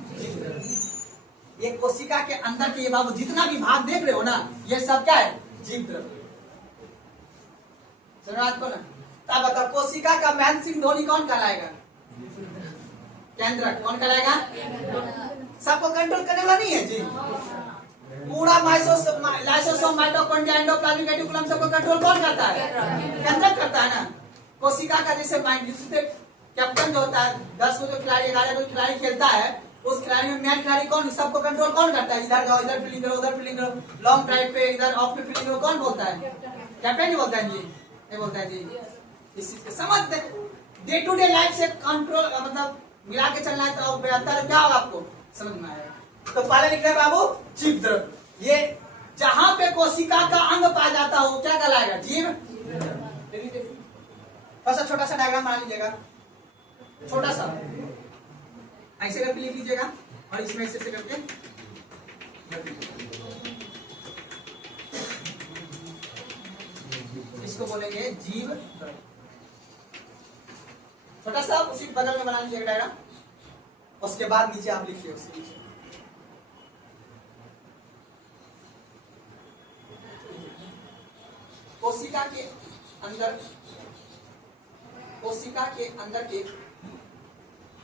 ये कोशिका के अंदर के ये बाबू जितना भी भाग देख रहे हो ना, ये सब क्या है? जीव द्रव्य। सुनो आपको ना, तब बताओ कोशिका का महेंद्र सिंह धोनी कौन कहलाएगा? केंद्रक। कौन कहलाएगा? सबको कंट्रोल करने वाला नहीं है जी। पूरा लाइसोसोम, माइटोकॉन्ड्रिया, एंडोप्लाज्मिक रेटिकुलम सबको कंट्रोल कौन करता है? केंद्रक करता है ना। कोशिका का जैसे कैप्टन जो होता है, 10 को जो खिलाड़ी, 11 को खिलाड़ी खेलता है, उस खिलाड़ी में मेन खिलाड़ी कौन? सबको कंट्रोल कौन करता है? इधर जाओ, इधर फील्डिंग करो, उधर फील्डिंग करो, लॉन्ग ड्राइव पे, इधर ऑफ पे फील्डिंग करो, कौन बोलता है? कैप्टन ही बोलता है जी। नहीं बोलता है जी। इस चीज को समझ दे, डे टू डे लाइफ से कंट्रोल मतलब मिला के चलना है तो बेहतर क्या होगा आपको समझ में आएगा। तो पहले लिख रहे बाबू जीव द्रव्य। ये जहां पे कोशिका का अंग पाया जाता हो क्या कहलाएगा? जीव। बस छोटा सा डायग्राम बना लीजिएगा, छोटा सा ऐसे करके लिख लीजिएगा और इसमें ऐसे करके इसको बोलेंगे जीव। छोटा सा उसी बगल में बना लीजिएगा डायग्राम, उसके बाद नीचे आप लिखिए उसके नीचे। कोशिका के अंदर, कोशिका के अंदर के,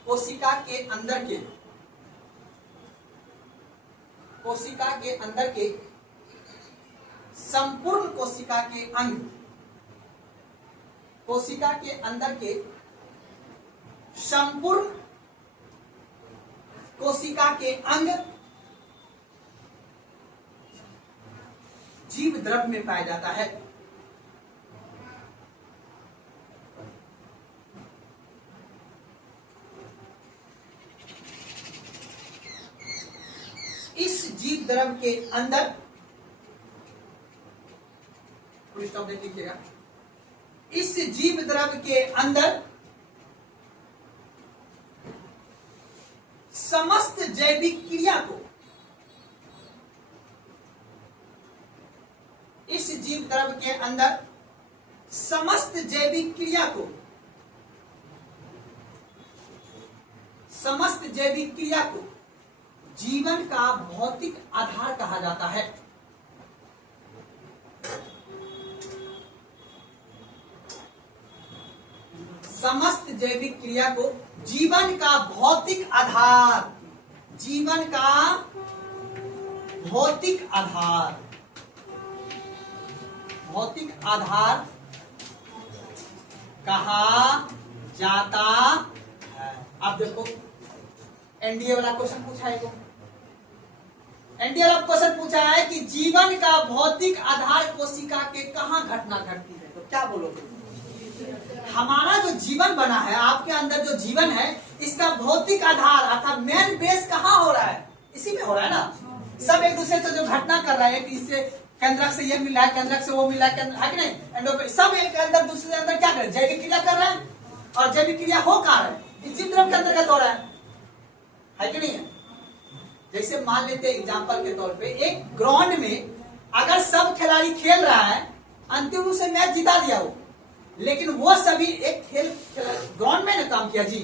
कोशिका के अंदर के, कोशिका के अंदर के संपूर्ण कोशिका के अंग, कोशिका के अंदर के संपूर्ण कोशिका के अंग जीव द्रव्य में पाया जाता है। इस जीव द्रव्य के अंदर, स्टॉप देख लीजिएगा, इस जीव द्रव्य के अंदर समस्त जैविक क्रिया को, इस जीव द्रव्य के अंदर समस्त जैविक क्रिया को, समस्त जैविक क्रिया को जीवन का भौतिक आधार कहा जाता है। समस्त जैविक क्रिया को जीवन का भौतिक आधार, जीवन का भौतिक आधार, भौतिक आधार कहा जाता है। अब देखो एनडीए वाला क्वेश्चन पूछा है, एनडीआर ऑफ क्वेश्चन पूछा है कि जीवन का भौतिक आधार कोशिका के कहाँ घटना घटती है, तो क्या बोलोगे? हमारा जो जीवन बना है, आपके अंदर जो जीवन है, इसका भौतिक आधार अर्थात मेन बेस कहाँ हो रहा है? इसी में हो रहा है ना। सब एक दूसरे से जो घटना कर रहा है कि इससे केंद्रक से ये मिला है, केंद्रक से वो मिला है, है कि नहीं? एंडोपेन सब एक अंदर दूसरे के अंदर क्या कर रहे हैं? जैविक क्रिया कर रहे हैं, और जैविक क्रिया हो कहाँ रहा है? इस जीव द्रव के अंतर्गत हो रहा है कि नहीं है? जैसे मान लेते हैं एग्जाम्पल के तौर पे, एक ग्राउंड में अगर सब खिलाड़ी खेल रहा है, अंतिम रूप से मैच जिता दिया हो, लेकिन वो सभी एक खेल ग्राउंड में ना काम किया जी,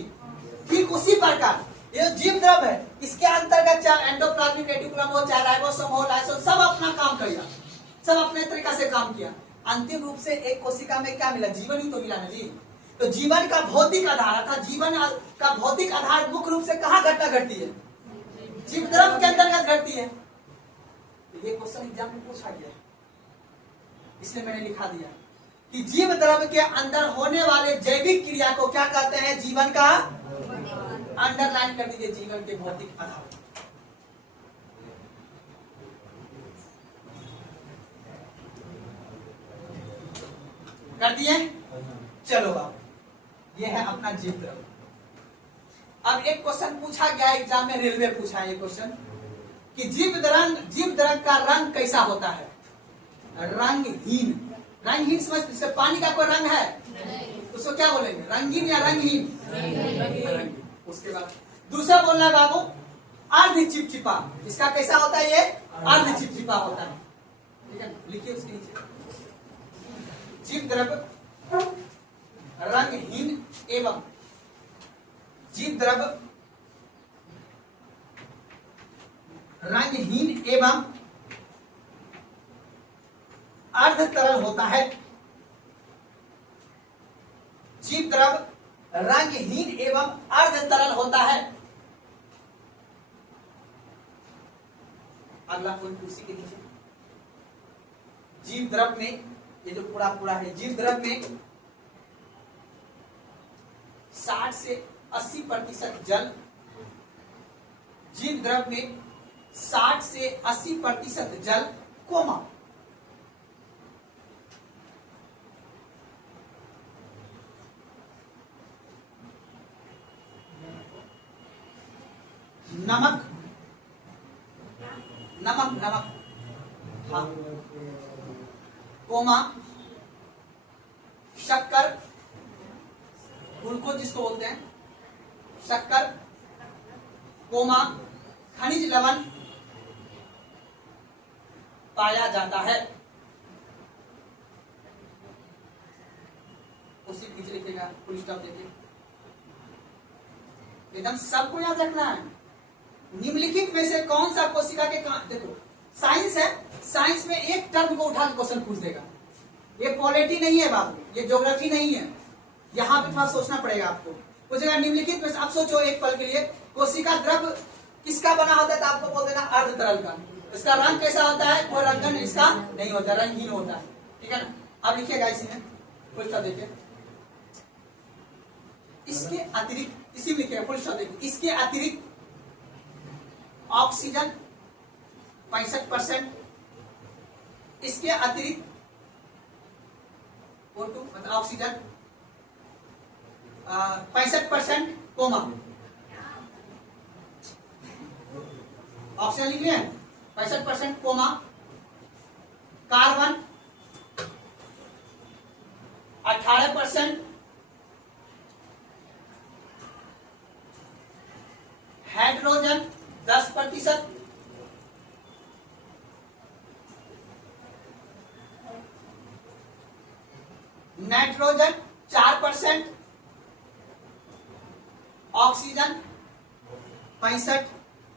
ठीक उसी प्रकार ये जीव द्रव है, इसके अंतर्गत चाहे एंडोप्लाज्मिक रेटिकुलम हो, चाहे राइबोसोम हो, लाइसोसोम, सब अपना काम किया, सब अपने तरीका से काम किया। अंतिम रूप से एक कोशिका में क्या मिला? जीवन ही तो मिला ना जी। तो जीवन का भौतिक आधार था, जीवन का भौतिक आधार मुख्य रूप से कहाँ घटना घटती है? जीव द्रव के अंतर्गत घटती है। तो ये क्वेश्चन एग्जाम में पूछा गया, इसलिए मैंने लिखा दिया कि जीव द्रव के अंदर होने वाले जैविक क्रिया को क्या कहते हैं? जीवन का, अंडरलाइन कर दीजिए, जीवन के भौतिक आधार। कर दिए? चलो अब ये है अपना जीव द्रव। अब एक क्वेश्चन पूछा गया एग्जाम में, रेलवे पूछा है ये क्वेश्चन कि जीव द्रव का रंग कैसा होता है? रंगहीन। रंगहीन समझ, पानी का कोई रंग है? उसको क्या बोलेंगे? रंगीन या रंगहीन? रंगीन। उसके बाद दूसरा बोलना है बाबू, अर्ध चिपचिपा। इसका कैसा होता है? ये अर्ध चिपचिपा होता है, ठीक है? लिखिए उसके नीचे, जीव द्रव रंगहीन एवं जीव द्रव रंगहीन एवं अर्ध तरल होता है। जीव द्रव रंगहीन एवं अर्ध तरल होता है। अगला पॉइंट उसी के नीचे, जीव द्रव में ये जो पूरा है, जीव द्रव में 60 से 80% जल, जीव द्रव में 60 से 80% जल, कोमा नमक, हाँ, कोमा शक्कर, ग्लूकोज जिसको बोलते हैं, शक्कर, कोमा खनिज लवण पाया जाता है। उसी पीछे लिखेगा, फुल स्टॉप देखिए, एकदम सबको याद रखना है। निम्नलिखित में से कौन सा कोशिका के देखो, साइंस है, साइंस में एक टर्म को उठा के क्वेश्चन पूछ देगा। ये पॉलिटी नहीं है बाबू, ये ज्योग्राफी नहीं है, यहाँ पे थोड़ा सोचना पड़ेगा आपको। पूछेगा निम्नलिखित में से, आप सोचो एक पल के लिए, कोशिका द्रव किसका बना होता है? तो आपको बोल देना अर्ध तरल का। इसका रंग कैसा होता है? कोई रंगन इसका नहीं होता, रंगहीन होता है, ठीक है ना? आप लिखिएगा इसमें, फुल स्टॉप देखिए, इसके अतिरिक्त, इसी में लिखिएगा फुल स्टॉप देखिए, इसके अतिरिक्त ऑक्सीजन 65%, इसके अतिरिक्त O2 मतलब ऑक्सीजन 65%, कोमा ऑक्सीजन लिख लिया, 65% comma, carbon 18%, hydrogen 10%, nitrogen 4%, oxygen 65%,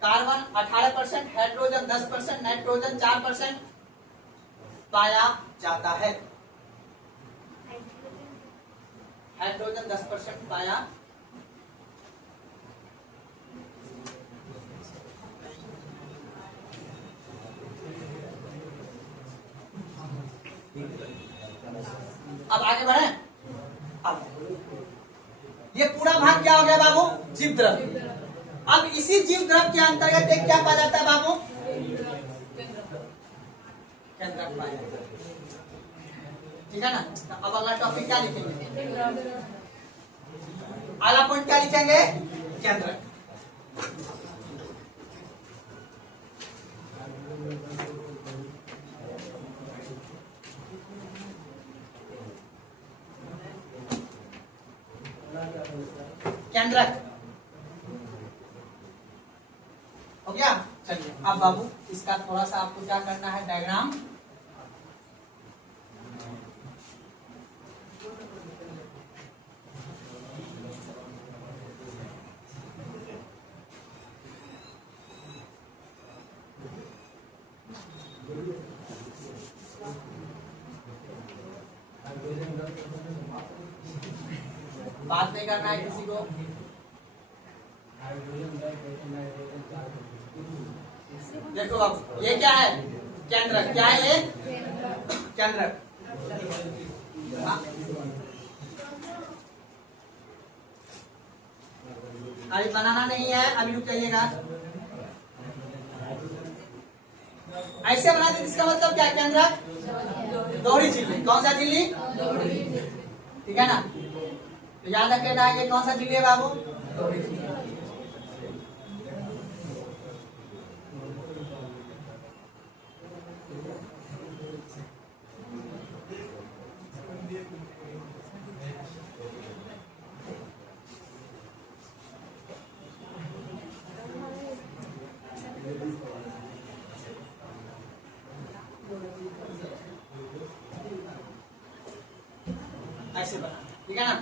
carbon 18%, hydrogen 10%, nitrogen 4% पाया जाता है। हाइड्रोजन 10% पाया अब आगे बढ़े। अब ये पूरा भाग क्या हो गया बाबू? जीव द्रव। अब इसी जीव द्रव के अंतर्गत एक क्या पाया जाता है बाबू? केंद्रक पाया जाता है। ठीक है ना। तो अब अगला टॉपिक क्या लिखेंगे? अगला पॉइंट क्या लिखेंगे? केंद्रक। केंद्रक हो गया। चलिए अब बाबू इसका थोड़ा सा आपको क्या करना है, डायग्राम। बात नहीं करना है किसी को। देखो अब ये क्या है? केंद्रक। क्या है ये? केंद्रक। अभी बनाना नहीं है, अभी रुक जाइएगा। ऐसे बना दे, इसका मतलब क्या? केंद्रक दोहरी झिल्ली। कौन सा झिल्ली? ठीक है ना। तो याद रख लेना है ये कौन सा झिल्ली है बाबू? दोहरी झिल्ली। ऐसे बना। ठीक है ना।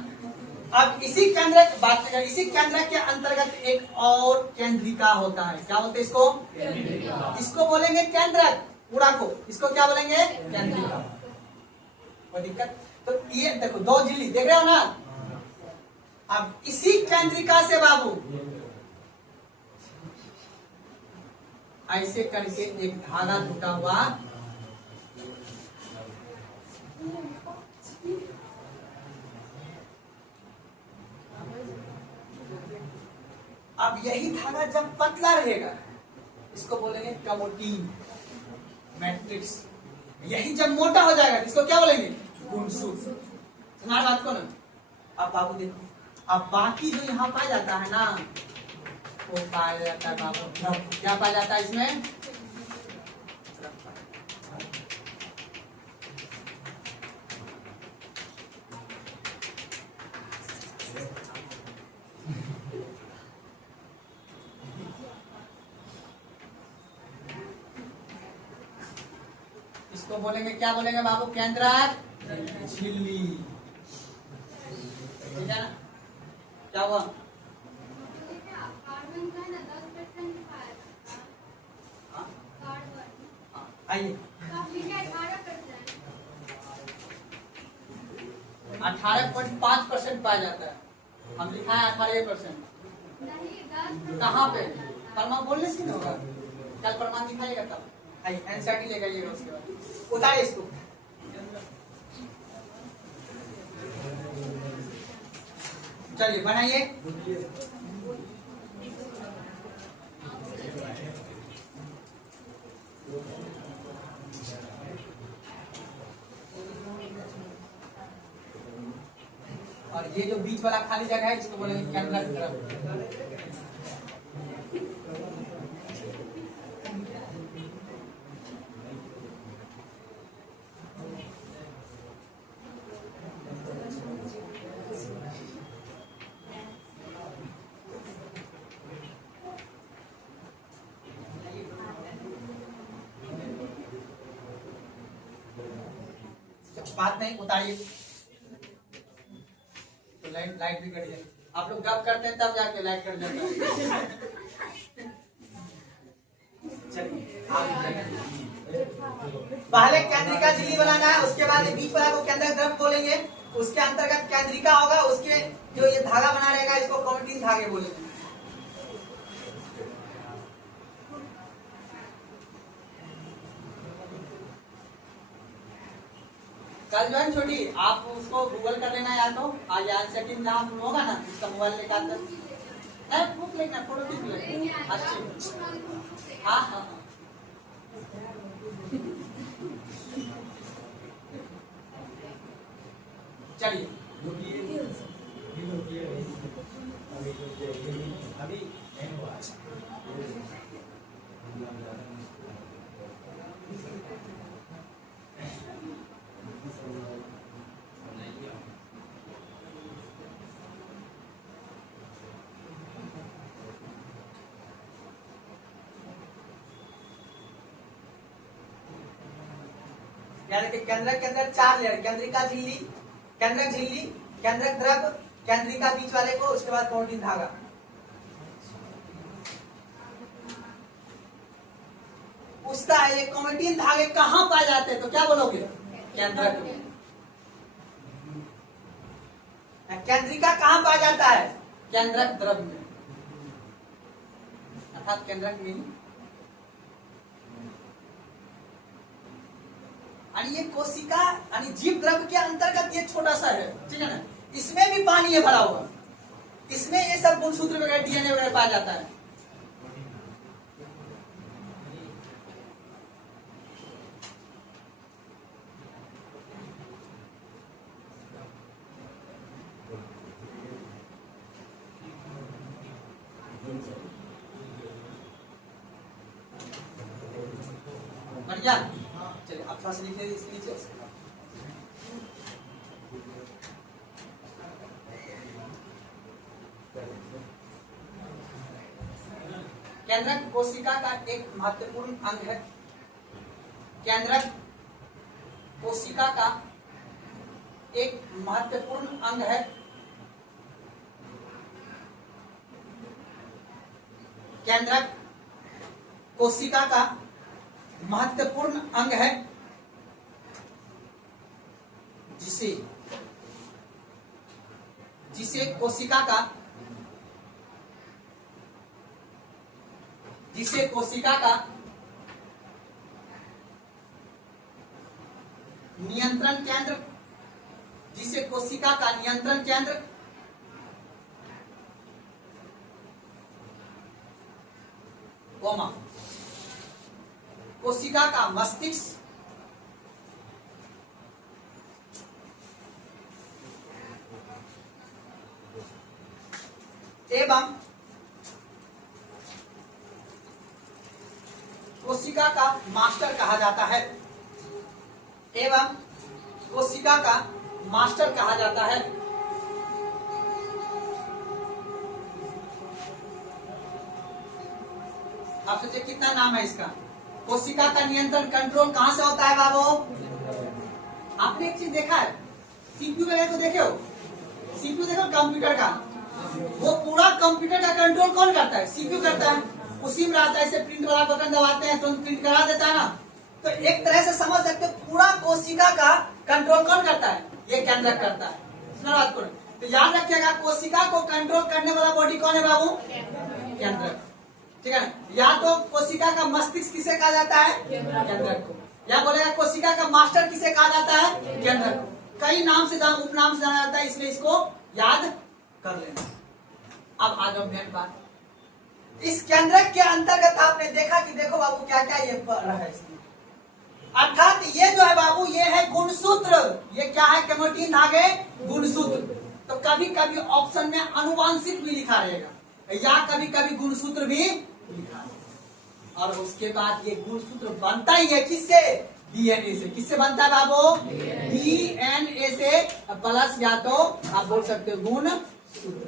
अब इसी केंद्रक बात करें, इसी केंद्रक के अंतर्गत एक और केंद्रिका होता है। क्या बोलते हैं इसको? इसको बोलेंगे केंद्रक। पूरा को इसको क्या बोलेंगे? केंद्रिका। कोई दिक्कत? तो ये देखो दो झिल्ली देख रहे हो ना। अब इसी केंद्रिका से बाबू ऐसे करके एक धागा टूटा हुआ, अब यही धागा जब पतला रहेगा इसको बोलेंगे कमोटीन मैट्रिक्स। यही जब मोटा हो जाएगा इसको क्या बोलेंगे? गुणसूत्र। सुना बात को ना। अब बाबू देखो, अब बाकी जो यहाँ पाया जाता है ना वो पाया जाता है बाबू, क्या पाया जाता है इसमें? इसको बोलेंगे क्या बोलेंगे बाबू? केंद्रक झिल्ली। ठीक है ना। क्या हुआ? आइए 18.5% पाया जाता है। हम लिखा है 18%। कहाँ पे? प्रमाण बोलने से नहीं होगा। कल प्रमाण दिखाइएगा तब। आइए एनसीईआरटी ले जाइएगा, उसके बाद उतारिए इसको। चलिए बनाइए। और ये जो बीच वाला खाली जगह है इसको बोलेंगे केंद्रक द्रव्य। बात नहीं उतारिए तो लाइट भी कट जाए। आप लोग गप करते हैं तब जाके लाइट कट जाता है। चलिए पहले केंद्रिका झिल्ली बनाना है, उसके बाद बीच वाला को केंद्रक द्रव्य बोलेंगे, उसके अंतर्गत केंद्रिका होगा, उसके जो ये धागा बना रहेगा इसको कमोटीन धागे बोलेंगे। कल जो है छोटी आप उसको गूगल कर लेना या तो आज सेकंड जहाँ होगा ना उसका मोबाइल निकाल कर बुक लेना, फोटो खींच लेना। अच्छी हाँ हाँ हाँ चलिए अभी नहीं हुआ। केंद्रक के अंदर 4 लेयर, केंद्रिका झिल्ली, केंद्रक झिल्ली, केंद्रक द्रव, केंद्रिका बीच वाले को, उसके बाद कोटिन धागा। पूछता है ये कोटिन धागे कहाँ पाए जाते हैं, तो क्या बोलोगे? केंद्रक में। केंद्रिका कहाँ पाया जाता है? केंद्रक द्रव में, अर्थात केंद्रक में ही। आणि ये कोशिका आणि जीव द्रव के अंतर्गत ये छोटा सा है, ठीक है ना, इसमें भी पानी है भरा हुआ, इसमें ये सब गुणसूत्र वगैरह डीएनए वगैरह पाया जाता है। बढ़िया, चलिए आप थोड़ा सा लिख लीजिए इसके नीचे। केंद्रक कोशिका का एक महत्वपूर्ण अंग है। केंद्रक कोशिका का एक महत्वपूर्ण अंग है। केंद्रक कोशिका का महत्वपूर्ण अंग है, जिसे जिसे कोशिका का नियंत्रण केंद्र, जिसे कोशिका का नियंत्रण केंद्र, कोमा कोशिका का मस्तिष्क, एवं कोशिका का मास्टर कहा जाता है, एवं कोशिका का मास्टर कहा जाता है। आप सोचिए कितना नाम है इसका। कोशिका का नियंत्रण कंट्रोल कहां से होता है बाबू? आपने एक चीज देखा है, सीपीयू वगैरह को देखे हो? सीपीयू देखो कंप्यूटर का, वो पूरा कंप्यूटर का कंट्रोल कौन करता है? सीपीयू करता है। उसी में रहता है, इसे प्रिंट वाला बटन दबाते हैं तो प्रिंट करा देता है ना। तो एक तरह से समझ सकते हो पूरा कोशिका का कंट्रोल कौन करता है? ये केंद्रक करता है। सुना बात को, तो याद रखिएगा कोशिका को कंट्रोल करने वाला बॉडी कौन है बाबू? केंद्रक, ठीक है। या तो कोशिका का मस्तिष्क किसे कहा जाता है? केंद्रक को। या बोलेगा कोशिका का मास्टर किसे कहा जाता है? केंद्रक को। कई नाम से उपनाम से जाना जाता है, इसलिए इसको याद कर लेना। अब आ जाओ मेन बात। इस केंद्रक के अंतर्गत आपने देखा कि देखो बाबू क्या क्या ये रहा है इसमें, अर्थात ये जो है बाबू ये है गुणसूत्र। ये क्या है? केमोटिन धागे गुणसूत्र। तो कभी कभी ऑप्शन में अनुवांशिक भी लिखा रहेगा, या कभी कभी गुणसूत्र भी लिखा रहेगा। और उसके बाद ये गुणसूत्र बनता ही है किससे? डीएनए से। किससे बनता है बाबू? डीएनए से प्लस, या तो आप बोल सकते हो गुणसूत्र।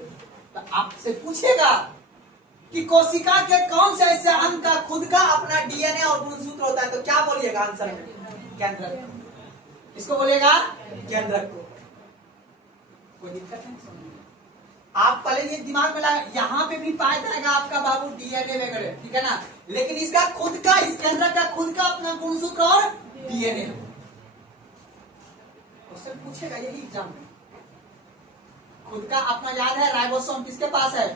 तो आपसे पूछेगा कि कोशिका के कौन से ऐसे अंग का खुद का अपना डीएनए और गुणसूत्र होता है, तो क्या बोलिएगा आंसर में? केंद्रक। इसको बोलेगा केंद्रक को। कोई दिक्कत नहीं। आप पहले ये दिमाग में लगा, यहाँ पे भी पाया जाएगा आपका बाबू डीएनए वगैरह, ठीक है ना, लेकिन इसका खुद का, इस केंद्रक का खुद का अपना गुणसूत्र और डीएनए। उससे पूछेगा यही एग्जाम में। खुद का अपना याद है, राइबोसोम किसके पास है?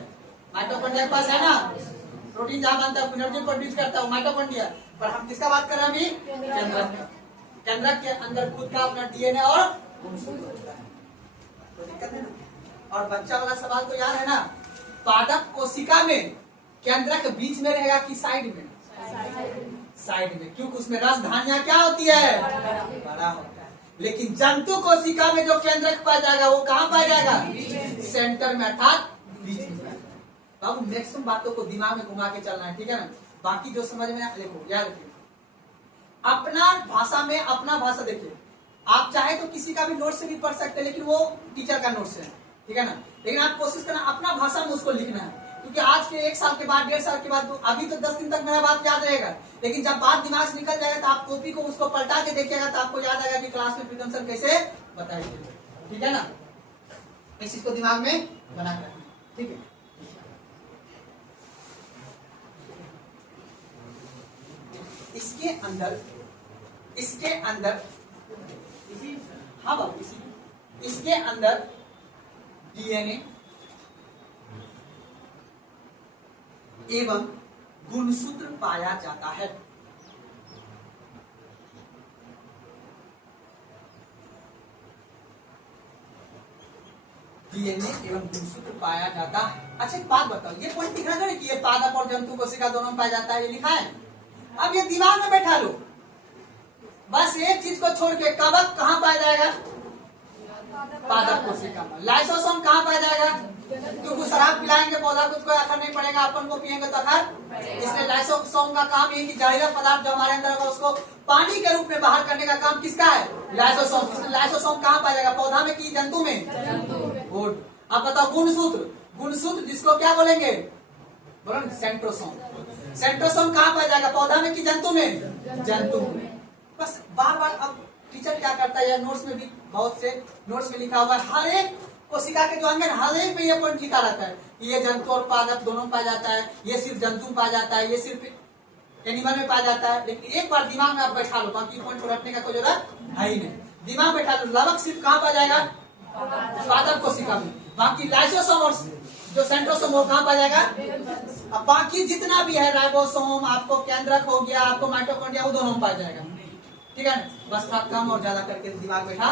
माइटोकॉन्ड्रिया के पास है ना। प्रोटीन जहां बनता है, एनर्जी प्रोड्यूस करता है माइटोकॉन्ड्रिया। पर हम किसका बात कर रहे हैं अभी? केंद्रक का। केंद्रक के अंदर खुद का अपना डीएनए और गुणसूत्र होता है। तो दिक्कत है ना। और बच्चा वाला सवाल तो याद है ना, पादप कोशिका में केंद्रक बीच में रहेगा कि साइड में? साइड में, क्योंकि उसमें रस धानियां क्या होती है? बड़ा होता है। लेकिन जंतु कोशिका में जो केंद्रक पाया जाएगा वो कहां पाया जाएगा? सेंटर में, अर्थात बीच में। बाबू मैक्सिमम बातों को दिमाग में घुमा के चलना है, ठीक है ना। बाकी जो समझ में देखो, याद रखिए, अपना भाषा में अपना भाषा देखिए। आप चाहे तो किसी का भी नोट से भी पढ़ सकते हैं, लेकिन वो टीचर का नोट से है, ठीक है ना। लेकिन आप कोशिश करना अपना भाषा में उसको लिखना है, क्योंकि आज के 1 साल के बाद, 1.5 साल के बाद, अभी तो 10 दिन तक मेरा बात याद रहेगा, लेकिन जब बात दिमाग से निकल जाएगा तो आप कॉपी को उसको पलटा के देखिएगा तो आपको याद आएगा कि क्लास में प्रीतम सर कैसे बताए थे, ठीक है ना। इस चीज को दिमाग में बना के रखना, ठीक है। इसके अंदर हाँ बाबू, इसके अंदर डीएनए एवं गुणसूत्र पाया जाता है। डीएनए एवं गुणसूत्र पाया जाता है। अच्छा एक बात बताओ, ये पॉइंट दिख रहा है कि ये पादप और जंतु कोशिका दोनों में पाया जाता है, ये लिखा है। अब ये दिमाग में बैठा लो, बस एक चीज को छोड़ के कवक कहाँ पाया जाएगा? पादप कोशिका में। लाइसोसोम कहाँ पाया जाएगा? क्योंकि शराब पिलाएंगे पौधा को कोई असर नहीं पड़ेगा, अपन को पिएंगे तो असर। इसलिए लाइसोसोम का काम ये कि जहरीला पदार्थ जो हमारे अंदर होगा उसको पानी के रूप में बाहर करने का काम किसका है? लाइसोसोम। इसलिए लाइसोसोम कहाँ पाया जाएगा? पौधा में कि जंतु में? गुड। अब बताओ गुणसूत्र, गुणसूत्र जिसको क्या बोलेंगे? बोलो सेंट्रोसोम। सेंट्रोसोम कहाँ पाया जाएगा? पौधा में कि जंतु में? जंतु में। बस बार बार अब टीचर क्या करता है, नोट्स में भी बहुत से नोट्स में लिखा हुआ है, हर एक कोशिका के जो अंग है हर एक में ये पॉइंट लिखा रहता है, ये जंतु और पादप दोनों पाया जाता है, ये सिर्फ जंतु में पाया जाता है, ये सिर्फ एनिमल में पाया जाता है। लेकिन एक बार दिमाग में आप बैठा लो, बाकी पॉइंट को रखने का कोई जरूरत है ही नहीं। दिमाग बैठा लो, लवक सिर्फ कहाँ पाया जाएगा? पादप कोशिका में। बाकी लाइसोसोम और जो सेंट्रोसोम वो कहाँ पाया जाएगा? अब बाकी जितना भी है, राइबोसोम, आपको केंद्रक हो गया, आपको माइटोकॉन्ड्रिया, वो दोनों में पाया जाएगा, ठीक है ना। बस थोड़ा कम और ज्यादा करके दिमाग बैठा,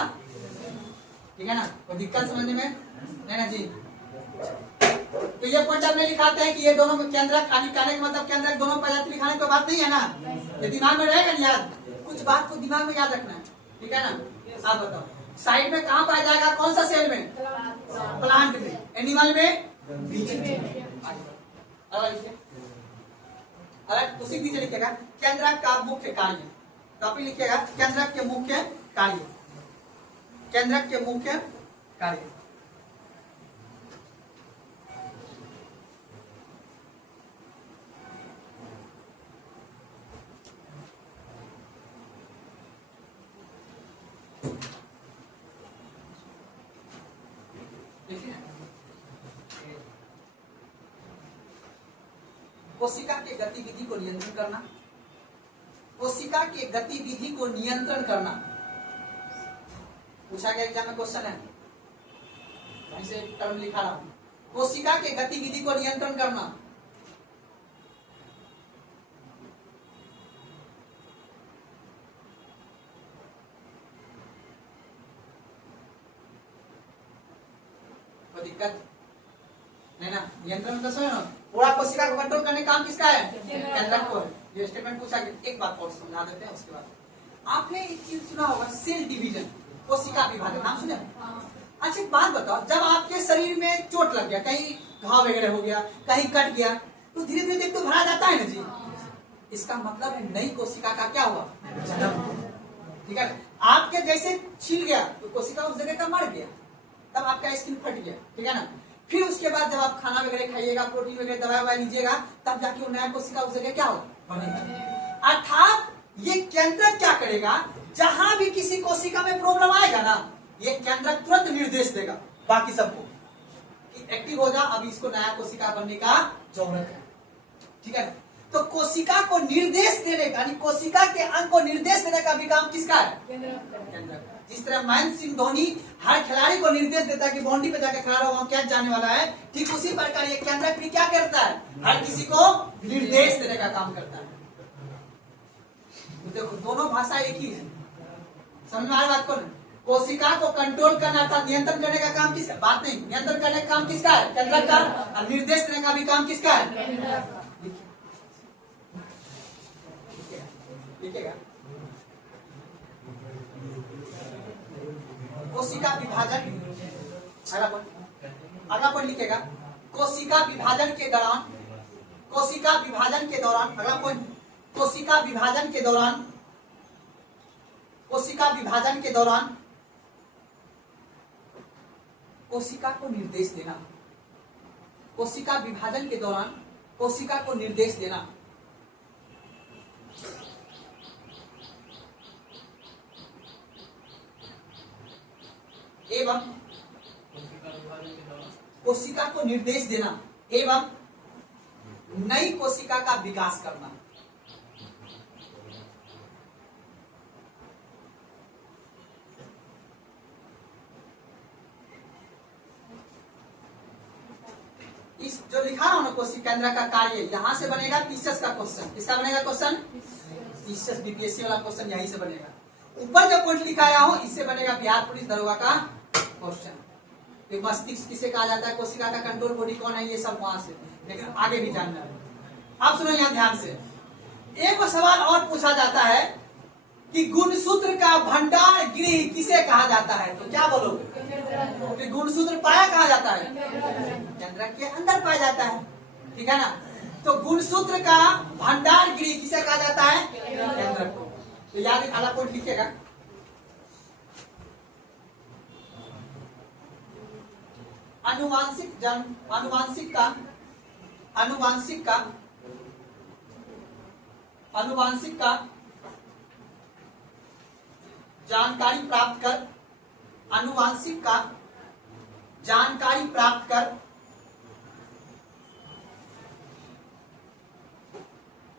ठीक है ना। कोई दिक्कत समझने में नहीं ना जी। तो ये पॉइंट आपने लिखाते हैं कि ये दोनों में केंद्रक, कहने का मतलब केंद्रक दोनों पाया जाते, लिखाने की बात नहीं है ना। ये दिमाग में रहेगा ना याद, कुछ बात को दिमाग में याद रखना है, ठीक है ना। आप बताओ साइड में कहाँ पाया जाएगा? कौन सा सेल में? प्लांट में। एनिमल में? बीच में। अलग उसी नीचे लिखेगा केंद्रक का मुख्य कार्य, कॉपी लिखिएगा केंद्रक के मुख्य कार्य, केंद्रक के मुख्य कार्य। कोशिका के गतिविधि को नियंत्रण करना, कोशिका के गतिविधि को नियंत्रण करना पूछा गया एग्जाम में क्वेश्चन है, ऐसे टर्म लिखा रहा हूं। कोशिका के गतिविधि को नियंत्रण करना, कोई दिक्कत नहीं ना। नियंत्रण का सुनो, पूरा कोशिका को कंट्रोल करने का काम किसका है? केंद्रक को है। ये स्टेटमेंट पूछा गया। एक बात और समझा देते हैं, उसके बाद आपने एक चीज सुना होगा, सेल डिवीजन, कोशिका विभाजन, नाम सुना? अच्छा एक बात बताओ, जब आपके शरीर में चोट लग गया, कहीं घाव वगैरह हो गया, कहीं कट गया, तो धीरे धीरे देख तो भरा जाता है ना जी। इसका मतलब है नई कोशिका का क्या हुआ? जन्म। ठीक है, आपके जैसे छिल गया तो कोशिका उस जगह का मर गया, तब आपका स्किन फट गया, ठीक है ना। फिर उसके बाद जब आप खाना वगैरह खाइएगा, प्रोटीन वगैरह दवाई ववाई लीजिएगा, तब जाके वो नया कोशिका उस जगह क्या हो बनेगा। अर्थात ये केंद्रक क्या करेगा, जहां भी किसी कोशिका में प्रॉब्लम आएगा ना, ये केंद्रक तुरंत निर्देश देगा बाकी सबको कि एक्टिव हो जा, अभी इसको नया कोशिका बनने का जरूरत है, ठीक है। तो कोशिका को निर्देश देने का, कोशिका के अंग को निर्देश देने का भी काम किसका है? केंद्रक। जिस तरह महेंद्र सिंह धोनी हर खिलाड़ी को निर्देश देता है कि बाउंड्री पे जाके खड़ा रहो, कैच जाने वाला है, ठीक उसी प्रकार ये केंद्रक भी क्या करता है? हर किसी को निर्देश देने का काम करता है। तो देखो दोनों भाषा एक ही है, समझ में आ रहा बात को? कोशिका को कंट्रोल करना अर्थात नियंत्रण करने का काम किसका? बात नहीं, नियंत्रण करने का काम किसका है? केंद्रक का। और निर्देश देने का भी काम किसका है? लिखिएगा कोशिका विभाजन, अगला पॉइंट लिखेगा कोशिका विभाजन के दौरान, कोशिका विभाजन के दौरान, अगला पॉइंट कोशिका विभाजन के दौरान, कोशिका विभाजन के दौरान कोशिका को निर्देश देना, कोशिका विभाजन के दौरान कोशिका को निर्देश देना, एवं कोशिका को निर्देश देना एवं नई कोशिका का विकास करना। इस जो लिखा है ना कोशिका केंद्र का कार्य, यहां से बनेगा पीसीएस का क्वेश्चन। किसका बनेगा क्वेश्चन? पीसीएस बीपीएससी वाला क्वेश्चन यहीं से बनेगा। ऊपर जो पॉइंट लिखाया हो इससे बनेगा बिहार पुलिस दरोगा का क्वेश्चन। मस्तिष्क किसे कहा जाता है, कोशिका का कंट्रोल बॉडी कौन है, ये सब वहां से, लेकिन आगे भी जानना है। अब सुनो यहाँ ध्यान से, एक सवाल और पूछा जाता है कि गुणसूत्र का भंडार गृह किसे कहा जाता है, तो क्या बोलोगे? कि गुणसूत्र पाया कहा जाता है, केंद्र के अंदर पाया जाता है, ठीक है ना। तो गुणसूत्र का भंडार गृह किसे कहा जाता है, केंद्र को। तो याद अगला पॉइंट लिखिएगा, आनुवांशिक जन, आनुवांशिक का, आनुवांशिक का, आनुवांशिक का जानकारी प्राप्त कर, आनुवांशिक का जानकारी प्राप्त कर,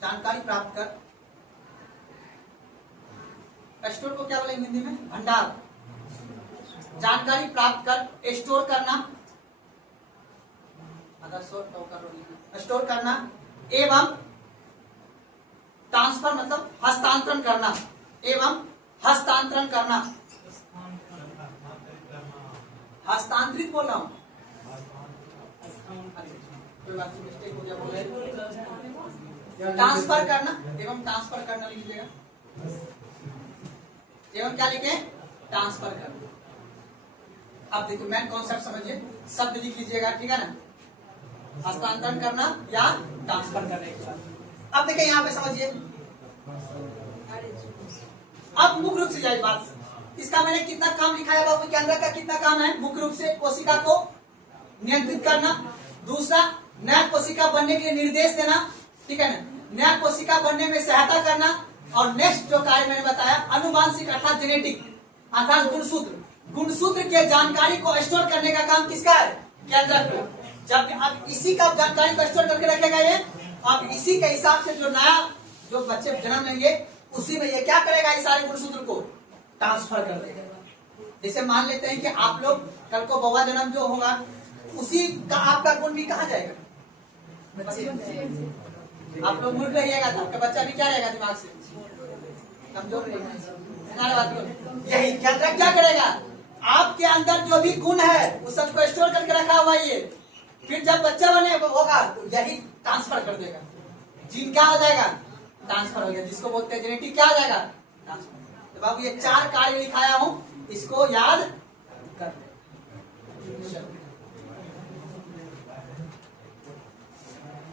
जानकारी प्राप्त कर, स्टोर को क्या बोलेंगे हिंदी में, भंडार। जानकारी प्राप्त कर, स्टोर करना, स्टोर करना एवं ट्रांसफर मतलब हस्तांतरण करना, एवं हस्तांतरण करना, हस्तांतरित बोल रहा हूं, ट्रांसफर करना एवं ट्रांसफर करना लिख लीजिएगा, एवं क्या लिखे, ट्रांसफर करना। अब देखो मेन कॉन्सेप्ट समझिए, शब्द लिख लीजिएगा, ठीक है ना, हस्तांतरण करना या ट्रांसफर करने के बाद। अब देखिए यहाँ पे समझिए, अब मुख्य रूप से जाए बात, इसका मैंने कितना काम लिखा है बाबू, केंद्र का कितना काम है, मुख्य रूप से कोशिका को नियंत्रित करना, दूसरा नया कोशिका बनने के लिए निर्देश देना, ठीक है ना, नया कोशिका बनने में सहायता करना, और नेक्स्ट जो कार्य मैंने बताया अनुवांशिक अर्थात जेनेटिक अर्थात गुणसूत्र, गुणसूत्र के जानकारी को स्टोर करने का काम किसका है, केंद्र का। जब अब इसी का जानकारी को स्टोर करके रखेगा ये, अब इसी के हिसाब से जो नया जो बच्चे जन्म लेंगे उसी में ये क्या करेगा, इस सारे गुणसूत्र को ट्रांसफर कर देगा। जैसे मान लेते हैं कि आप लोग कल को बौआ जन्म जो होगा उसी का आपका गुण भी कहा जाएगा, आप लोग मूर्ख रहिएगा तो आपका बच्चा भी क्या रहेगा, दिमाग से कमजोर रहेगा। यही केंद्र क्या करेगा, आपके अंदर जो भी गुण है उस सबको स्टोर करके रखा हुआ ये, फिर जब बच्चा बने होगा तो यही ट्रांसफर कर देगा, जीन क्या हो जाएगा, ट्रांसफर हो गया, जिसको बोलते हैं जेनेटिक क्या हो जाएगा, ट्रांसफर। तो बाबू ये 4 कार्य लिखाया हूं, इसको याद कर ले।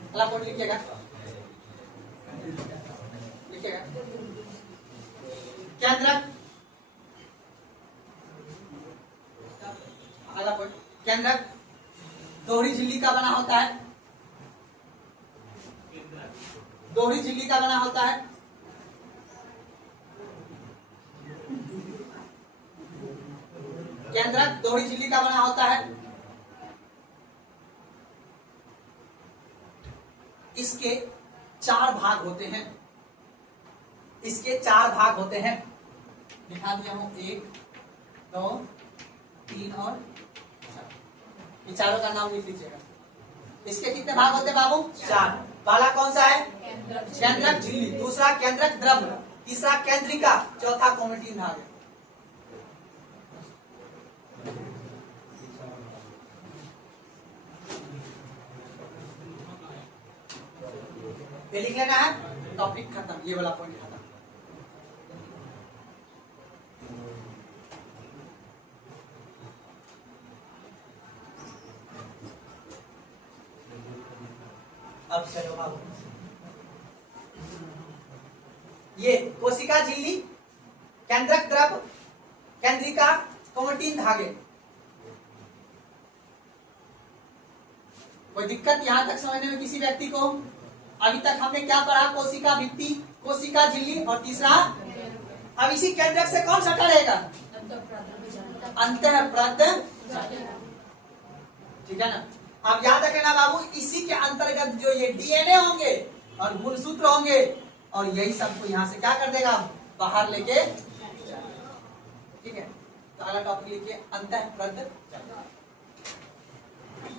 अगला पॉइंट लिखिएगा, लिखिएगा केंद्रक, अगला पॉइंट केंद्रक दोहरी झिल्ली का बना होता है, दोहरी झिल्ली का बना होता है, केंद्रक दोहरी झिल्ली का बना होता है, इसके 4 भाग होते हैं, इसके 4 भाग होते हैं, दिखा दिया हूं 1 2 3 और 4, ये चारों का नाम लिख लीजिएगा। इसके कितने भाग होते हैं बाबू, 4। पहला कौन सा है, केंद्रक झिल्ली, दूसरा केंद्रक द्रव्य, तीसरा केंद्रिका, चौथा कोमेटिन भाग है। ये लिख लेना है, टॉपिक खत्म, ये वाला पॉइंट खत्म। अब चलो बाबू, ये कोशिका झिल्ली, केंद्रक द्रव, केंद्रिका, क्रोमैटिन धागे। कोई दिक्कत यहां तक समझने में किसी व्यक्ति को? अभी तक हमने क्या पढ़ा? कोशिका भित्ति, कोशिका झिल्ली और तीसरा, अब इसी केंद्रक से कौन सटा रहेगा? अंतःप्रद, ठीक है ना। अब याद रखना बाबू, इसी के अंतर्गत जो ये डीएनए होंगे और गुणसूत्र होंगे और यही सबको यहां से क्या कर देगा? बाहर लेके, ठीक है। तो अगला टॉपिक लिखिए अंतःप्रद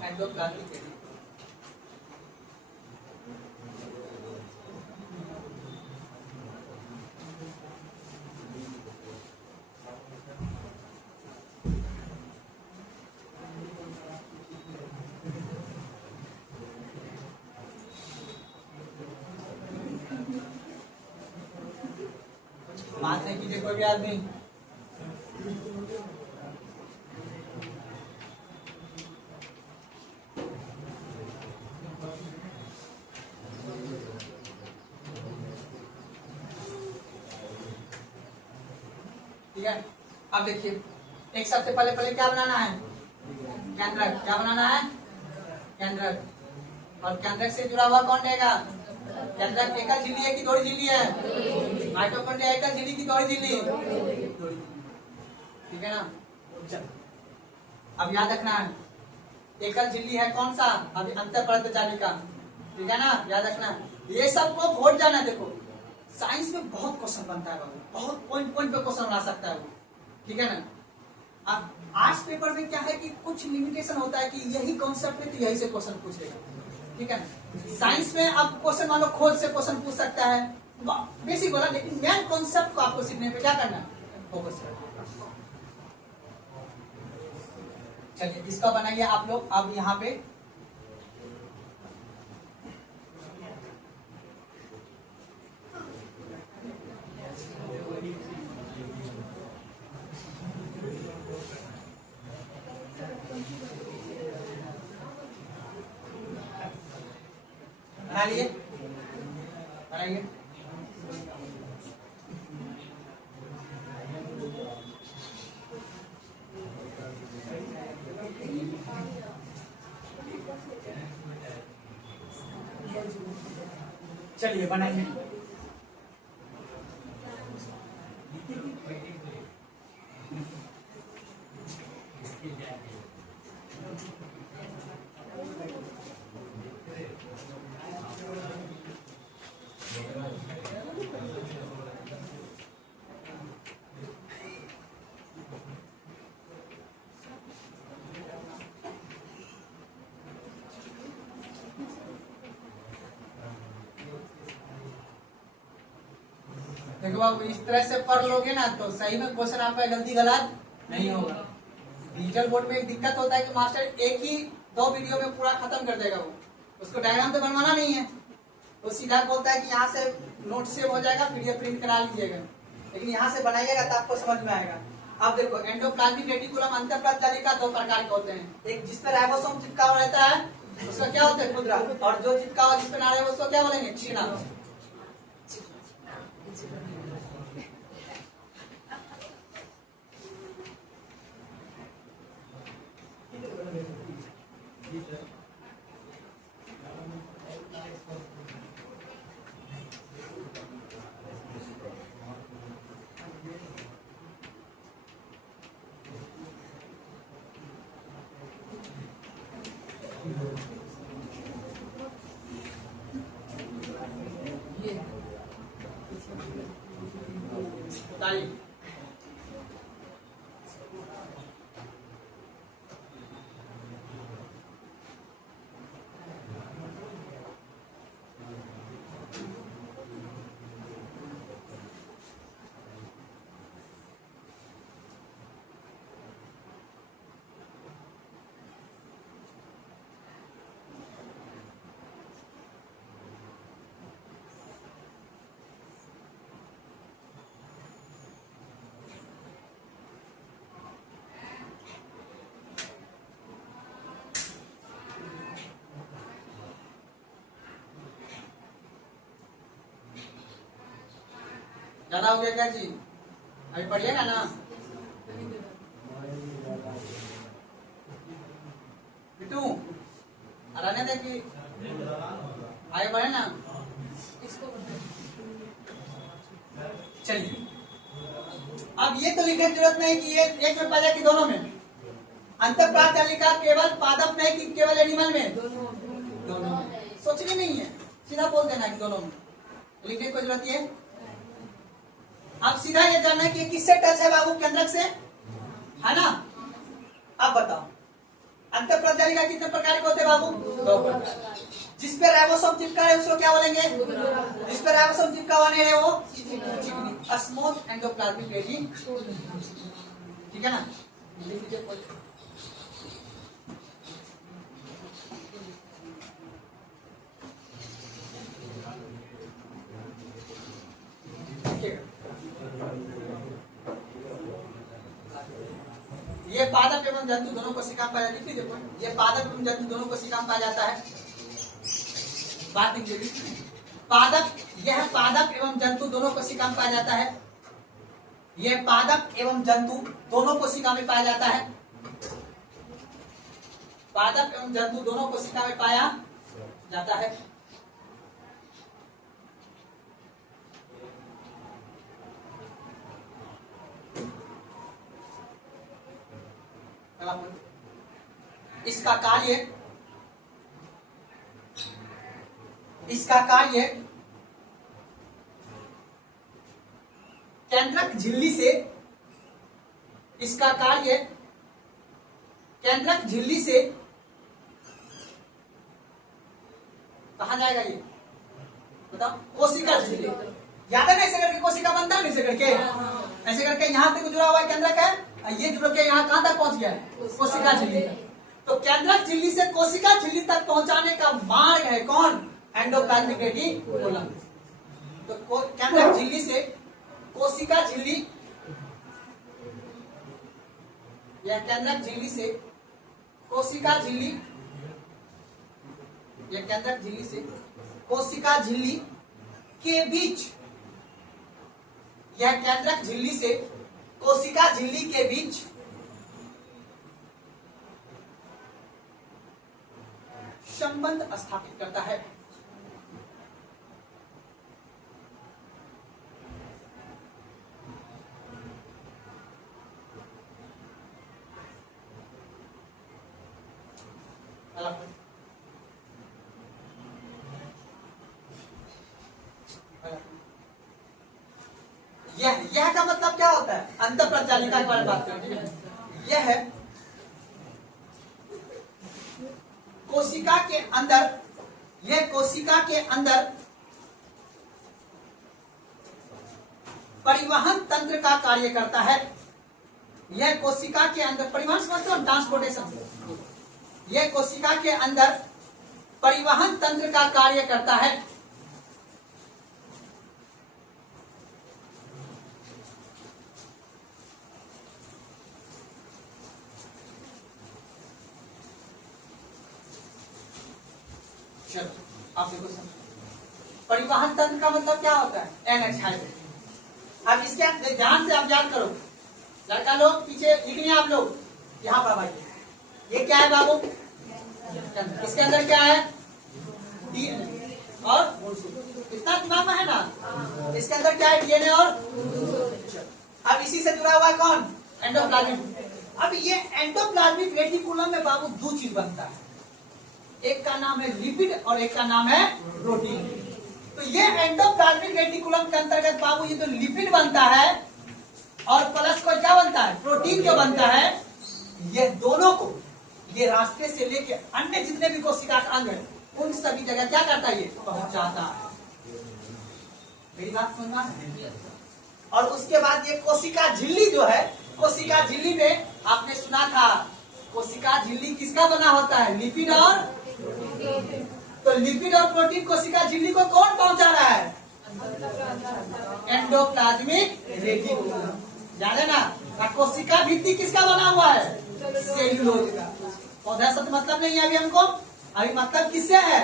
एंडोप्लाज्मिक। बात नहीं कीजिए कोई भी आदमी। ठीक है, अब देखिए एक सबसे पहले पहले क्या बनाना है? केंद्रक। क्या बनाना है? केंद्रक। और केंद्रक से जुड़ा हुआ कौन रहेगा? केंद्रक एकल झिल्ली है कि दोहरी झिल्ली है? माइटोकॉन्ड्रिया एकल झिल्ली की दोहरी झिल्ली? ठीक है ना। अब याद रखना है एकल झिल्ली है कौन सा? अभी अंतःप्रद जालिका, ठीक है ना, याद रखना। ये सबको भूल जाना। देखो साइंस में बहुत क्वेश्चन बनता है बाबू, बहुत पॉइंट पॉइंट पे क्वेश्चन बना सकता है वो, ठीक है ना। अब आर्ट्स पेपर में क्या है कि कुछ लिमिटेशन होता है कि यही कॉन्सेप्ट है तो यही से क्वेश्चन पूछ लेगा, ठीक है ना। साइंस में आप क्वेश्चन मान लो खोज से क्वेश्चन पूछ सकता है, बेसिक बोला, लेकिन मेन कॉन्सेप्ट को आपको सीखने पे क्या करना है? फोकस करना। चलिए इसका बनाइए आप लोग। अब यहाँ पे बनाइए, बनाइए। चलिए बनाइए। देखो बाबू इस तरह से पढ़ लोगे ना तो सही में क्वेश्चन आपका जल्दी गलत नहीं होगा। डिजिटल बोर्ड में एक दिक्कत होता है कि मास्टर एक ही 2 वीडियो में पूरा खत्म कर देगा, वो उसको डायग्राम तो बनवाना नहीं है, वो सीधा बोलता है कि यहाँ से नोट सेव हो जाएगा, पीडीएफ प्रिंट करा लीजिएगा, लेकिन यहाँ से बनाइएगा तो आपको समझ में आएगा। अब देखो एंडोप्लाज्मिक रेटिकुलम अंतःप्रद जालिका 2 प्रकार के होते हैं। एक जिस पर राइबोसोम चिपका हुआ रहता है उसका क्या होता है? खुदरा। और जो चिपका हुआ जिस पर ना रहे उसको क्या बोलेंगे? चीना। बताइए ज्यादा हो गया क्या जी? अभी पढ़िएगा ना। बिटू रहने दे कि आगे बढ़े ना। चलिए अब ये तो लिखने की जरूरत नहीं कि ये एक में पाया कि दोनों में। अंतःप्राण तालिका केवल पादप में कि केवल एनिमल में? दोनों में। सोचनी नहीं है, सीधा बोल देना कि दोनों में, लिखने की कोई जरूरत है? अब सीधा ये जानना है कि किससे टच है बाबू? केंद्रक से, है ना। अब बताओ अंतःप्राण तालिका कितने प्रकार के होते हैं बाबू? 2 प्रकार। जिस पे राइबोसोम चिपका है उसको क्या बोलेंगे? जिस पे राइबोसोम चिपका हुआ नहीं है वो चिकनी, स्मॉल एंडोप्लाज्मिक रेटिकुलम, ठीक है ना। लिख लीजिए। ये पादप एवं जंतु दोनों कोशिका में पाया जाता है। ये पादप एवं जंतु दोनों कोशिका में पाया जाता है। बात लिखिए। पादप, यह पादप एवं जंतु दोनों कोशिका में पाया जाता है। यह पादप एवं जंतु दोनों कोशिका में पाया जाता है। पादप एवं जंतु दोनों कोशिका में पाया जाता है। इसका कार्य, केंद्रक झिल्ली से, इसका कार्य केंद्रक झिल्ली से कहा जाएगा? ये बताओ। कोशिका झिल्ली, याद है ना? ऐसे करके कोशिका बनता है, ऐसे करके, ऐसे करके यहाँ तक जुड़ा हुआ केंद्रक है, ये जुड़ के यहाँ कहां तक पहुंच गया है? कोशिका झिल्ली। तो केंद्रक झिल्ली से कोशिका झिल्ली तक पहुंचाने का मार्ग है कौन? Endoplasmic reticulum. तो केंद्रक झिल्ली से कोशिका झिल्ली, यह केंद्रक झिल्ली से कोशिका झिल्ली, यह केंद्रक झिल्ली से कोशिका झिल्ली के बीच, यह केंद्रक झिल्ली से कोशिका झिल्ली के बीच संबंध स्थापित करता है। यह का मतलब क्या होता है? अंतःप्राण तालिका के बारे में बात करते हैं। यह है कोशिका के अंदर, यह कोशिका के अंदर परिवहन तंत्र का कार्य करता है। यह कोशिका के अंदर परिवहन समझते हो? ट्रांसपोर्टेशन। यह कोशिका के अंदर परिवहन तंत्र का कार्य करता है। चलो आप देखो, परिवहन तंत्र का मतलब क्या होता है? एनएच। अब इसके ध्यान से आप याद करो, लड़का लोग पीछे लिख लिया आप लोग, यहाँ पर भाई ये क्या है बाबू? इसके अंदर क्या है? डीएनए और इतना दिमाग में है ना? इसके अंदर क्या है? डीएनए और अब इसी से जुड़ा हुआ है कौन? एंडोप्लाज्मिक। अब ये एंडोप्लाज्मिक रेटिकुलम में बाबू 2 चीज बनता है, एक का नाम है लिपिड और एक का नाम है प्रोटीन। तो ये एंडोप्लाज्मिक रेटिकुलम के अंतर्गत बाबू ये तो लिपिड बनता है और प्लस को क्या बनता है? प्रोटीन जो बनता है। ये दोनों को ये रास्ते से लेके अन्य जितने भी कोशिका का अंग है उन सभी जगह क्या करता है? ये पहुंचाता है। मेरी बात सुनना है। और उसके बाद ये कोशिका झिल्ली जो है, कोशिका झिल्ली में आपने सुना था कोशिका झिल्ली किसका बना होता है? लिपिड और तो लिपिड और प्रोटीन कोशिका झिल्ली को कौन पहुंचा रहा है? Endoplasmic reticulum. याद है ना? कोशिका भित्ति किसका बना हुआ है? सेल्यूलोज का। पौधा शब्द मतलब नहीं है अभी हमको, अभी मतलब किससे है?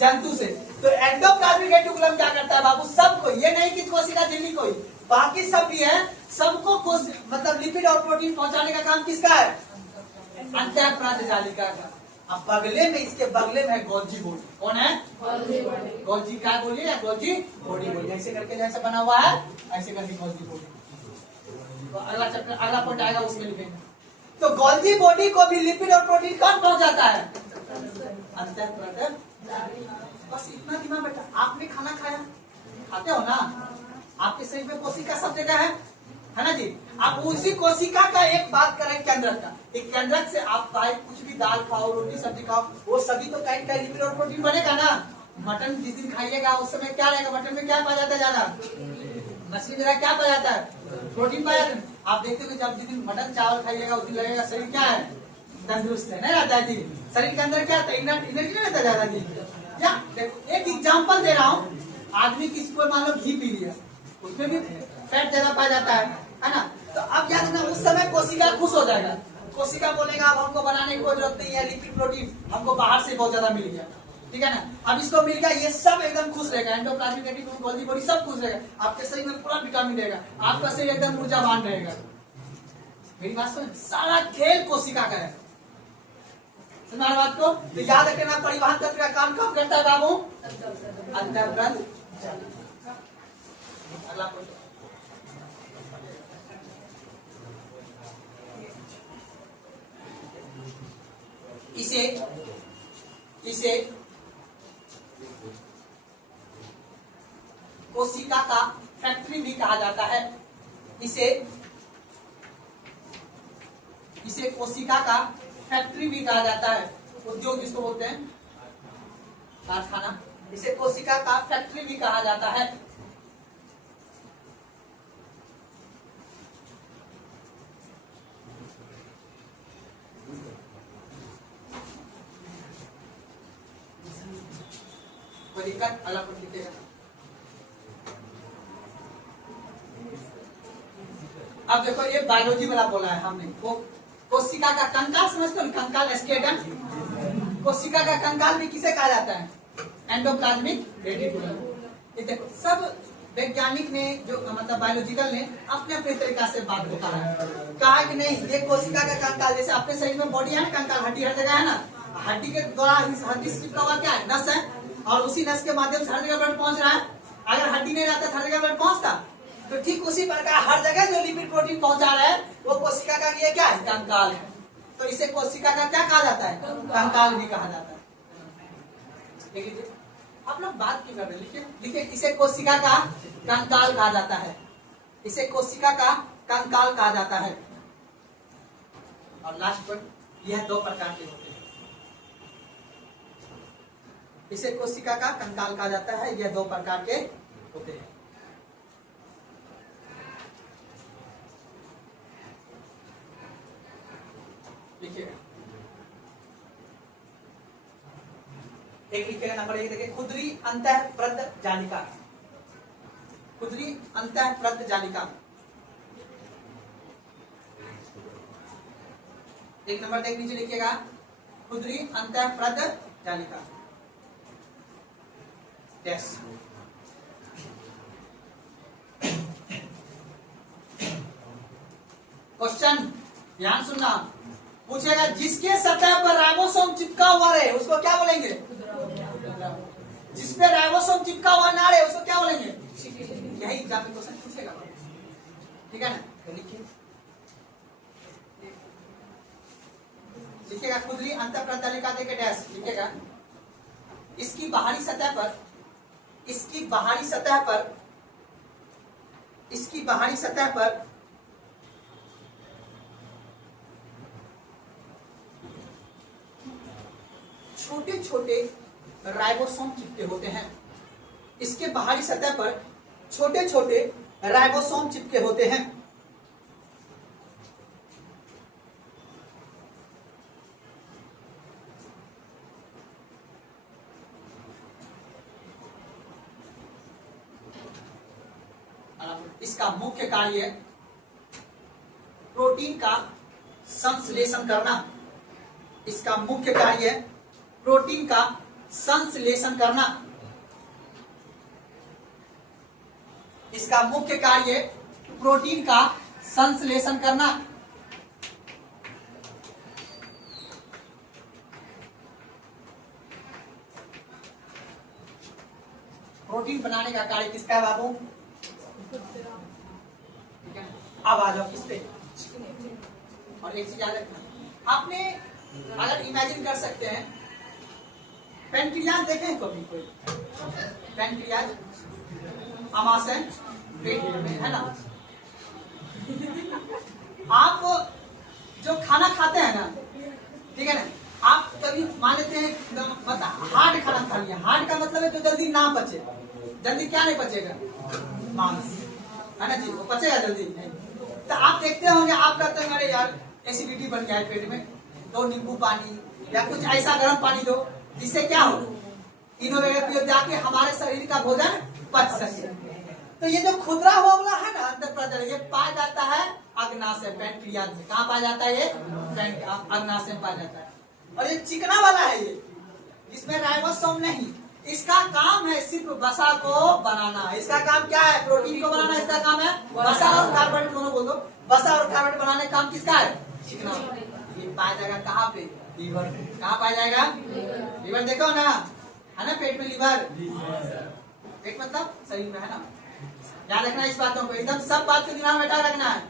जंतु से। तो एंडोप्लाज्मिक रेटिकुलम क्या करता है बाबू, सबको, ये नहीं कि कोशिका झिल्ली कोई, बाकी सब भी है, सबको मतलब लिपिड और प्रोटीन पहुंचाने का काम किसका है, अंतःप्रांत जालिका का। अब बगले में, इसके बगले में है गोल्जी बॉडी। कौन है, गोल्जी, क्या बोलिए या गोल्जी बॉडी बोलिए, ऐसे करके जैसे बना हुआ है ऐसे करके गोल्जी बॉडी। तो अगला चैप्टर, अगला पॉइंट आएगा उसमें लिखेंगे। तो गोल्जी बॉडी को भी लिपिड और प्रोटीन कौन पहुंचाता है, अंतःप्रांत। बस इतना दिमाग बेटा, आपने खाना खाया, खाते हो ना, आपके शरीर में कोशिका सब जगह है ना जी। आप उसी कोशिका का एक बात करें केंद्रक का, एक केंद्रक से आप चाहे कुछ भी दाल खाओ, रोटी सब्जी खाओ, वो सभी तो कहीं कहीं लिपिड और प्रोटीन बनेगा ना। मटन जिस दिन खाइएगा उस समय क्या रहेगा, मटन में क्या पाया जाता है ज्यादा, मछली में क्या पाया जाता है, प्रोटीन पाया जाता है। आप देखते हो जब जिस दिन मटन चावल खाइएगा उस दिन लगेगा शरीर क्या है, तंदुरुस्त है, नहीं रहता है जी। शरीर के अंदर क्या एनर्जी नहीं रहता ज्यादा जी। क्या देखो, एक एग्जाम्पल दे रहा हूँ, आदमी किसी को मान लो घी पी लिया, उसमें भी फैट ज्यादा पाया जाता है ना। तो अब याद रखना, उस समय कोशिका खुश हो जाएगा, कोशिका बोलेगा अब हमको बनाने की कोई जरूरत नहीं है, लिपिड प्रोटीन हमको बाहर से बहुत ज्यादा मिल गया, ठीक है ना। अब इसको मिल गया, ये सब एकदम खुश रहेगा, एंडोप्लाज्मिक रेटिकुलम, गोल्जी बॉडी सब खुश रहेगा, आपके शरीर में पूरा विटामिन रहेगा, आपका शरीर एकदम ऊर्जावान रहेगा। मेरी बात सुन, सारा खेल कोशिका का है, समझ बात को। तो याद रखना, परिवहन तंत्र का काम कब करता है बाबू, अंतःप्रांत। अगला क्वेश्चन, इसे कोशिका का फैक्ट्री भी कहा जाता है, इसे कोशिका का फैक्ट्री भी कहा जाता है, उद्योग जिसको बोलते हैं, कारखाना, इसे कोशिका का फैक्ट्री भी कहा जाता है। कोई दिक्कत, अगला कुछ लिखेगा। अब देखो, ये बायोलॉजी वाला बोला है हमने, वो कोशिका का कंकाल समझते हो, कंकाल स्केलेटन, कोशिका का कंकाल भी किसे कहा जाता है, एंडोप्लाज्मिक रेटिकुलम। ये देखो, सब वैज्ञानिक ने जो मतलब बायोलॉजिकल ने अपने अपने तरीका से बात को कहा कि नहीं, ये कोशिका का कंकाल, जैसे अपने शरीर में बॉडी है ना, कंकाल हड्डी हर जगह है ना, हड्डी के द्वारा हड्डी स्ट्रिप का हुआ क्या है, नस है, और उसी नस के माध्यम से हर जगह ब्लड पहुंच रहा है। अगर हड्डी नहीं रहता हर जगह ब्लड पहुंचता, तो ठीक उसी प्रकार हर जगह जो लिपिड प्रोटीन पहुंचा रहा है वो कोशिका का ये क्या है, कंकाल है। तो इसे कोशिका का क्या कहा जाता है, कंकाल भी कहा जाता है। देख लीजिए, आप लोग बात क्यों कर रहे हैं, लिखिए लिखिए, इसे कोशिका का कंकाल कहा जाता है, इसे कोशिका का कंकाल कहा जाता है। और लास्ट पर, यह दो प्रकार के होते हैं, इसे कोशिका का कंकाल कहा जाता है, यह दो प्रकार के होते हैं। लिखिएगा, एक लिखिएगा नंबर एक, देखिए, खुदरी अंतःप्रद जालिका, खुदरी अंतःप्रद जालिका, एक नंबर देख लीजिए, लिखिएगा खुदरी अंतःप्रद जालिका डैश। क्वेश्चन ध्यान सुनना, पूछेगा जिसके सतह पर राइबोसोम चिपका हुआ रहे उसको क्या बोलेंगे, जिस पे राइबोसोम चिपका हुआ ना रहे उसको क्या बोलेंगे, यही एग्जाम में क्वेश्चन पूछेगा, ठीक है ना। तो लिखिए, लिखिएगा खुदरी अंतःप्रद जालिका देके डैश लिखिएगा, इसकी बाहरी सतह पर, इसकी बाहरी सतह पर, इसकी बाहरी सतह पर छोटे छोटे राइबोसोम चिपके होते हैं, इसके बाहरी सतह पर छोटे छोटे राइबोसोम चिपके होते हैं। इसका मुख्य कार्य प्रोटीन का संश्लेषण करना, इसका मुख्य कार्य प्रोटीन का संश्लेषण करना। इसका मुख्य कार्य प्रोटीन का संश्लेषण करना। प्रोटीन बनाने का कार्य किसका है बाबू? ठीक है, अब आ जाओ किस पे। और एक चीज याद रखना, आपने अगर इमेजिन कर सकते हैं, पेनक्रियाज देखें कभी कोई? पेनक्रियाज अमाशय पेट में है ना। आप जो खाना खाते हैं ना, ठीक है ना, आप कभी मान लेते हैं मतलब हार्ड खाना खा लिया। हार्ड का मतलब है जो जल्दी ना पचे। जल्दी क्या नहीं पचेगा? मांस, है ना जी, वो पचेगा जल्दी नहीं। तो आप देखते होंगे, आप कहते हैं अरे यार एसिडिटी बन गया है पेट में, 2 नींबू पानी या कुछ ऐसा गर्म पानी दो जिससे क्या हो, इनोवेटिव जाके हमारे शरीर का भोजन पच सके। तो ये जो खुदरा हुआ वाला है ना अंतःप्रदर, ये पाया जाता है अग्नाशय पेनक्रियाज में। कहाँ पाया जाता है? ये अग्नाशय में पाया जाता है। और ये चिकना वाला है, ये इसमें राइबोसोम नहीं। इसका काम है सिर्फ वसा को बनाना। इसका काम क्या है? प्रोटीन को बनाना। इसका काम है वसा और कार्बोहाइड्रेट दोनों बोल दो। वसा और कार्बोहाइड्रेट बनाने का काम किसका है? चिकना। ये पाया जाएगा कहाँ पे? लीवर। कहाँ पाया जाएगा? लीवर। देखो ना, है ना पेट में लीवर। पेट मतलब शरीर में, है ना। याद रखना इस बातों को, एकदम सब बात को दिमाग में बैठा रखना है।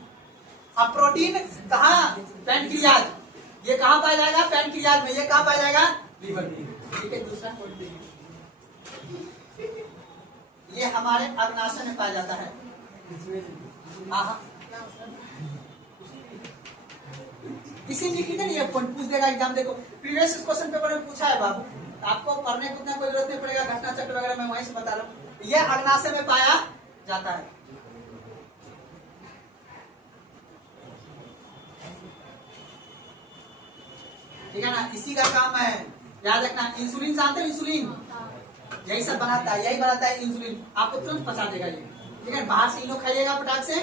अब प्रोटीन कहाँ? पेनक्रियाज। ये कहाँ पाया जाएगा? पेनक्रियाज में। ये कहाँ पाया जाएगा? लीवर में। ठीक है, दूसरा ये हमारे अग्नाशय में पाया जाता है। इसीलिए कितने नहीं पूछ देगा एग्जाम। देखो प्रीवियस क्वेश्चन पेपर में पूछा है बाबू, आपको पढ़ने को उतना कोई जरूरत नहीं पड़ेगा। घटना चक्र वगैरह मैं वहीं से बता रहा हूँ। ये अग्नाशय में पाया जाता है। ठीक है ना, इसी का काम है। याद रखना, इंसुलिन जानते हो? इंसुलिन यही सब बनाता है, यही बनाता है इंसुलिन। आपको तुरंत पचा देगा ये। ठीक है, बाहर से इनो खाइएगा पटाख से,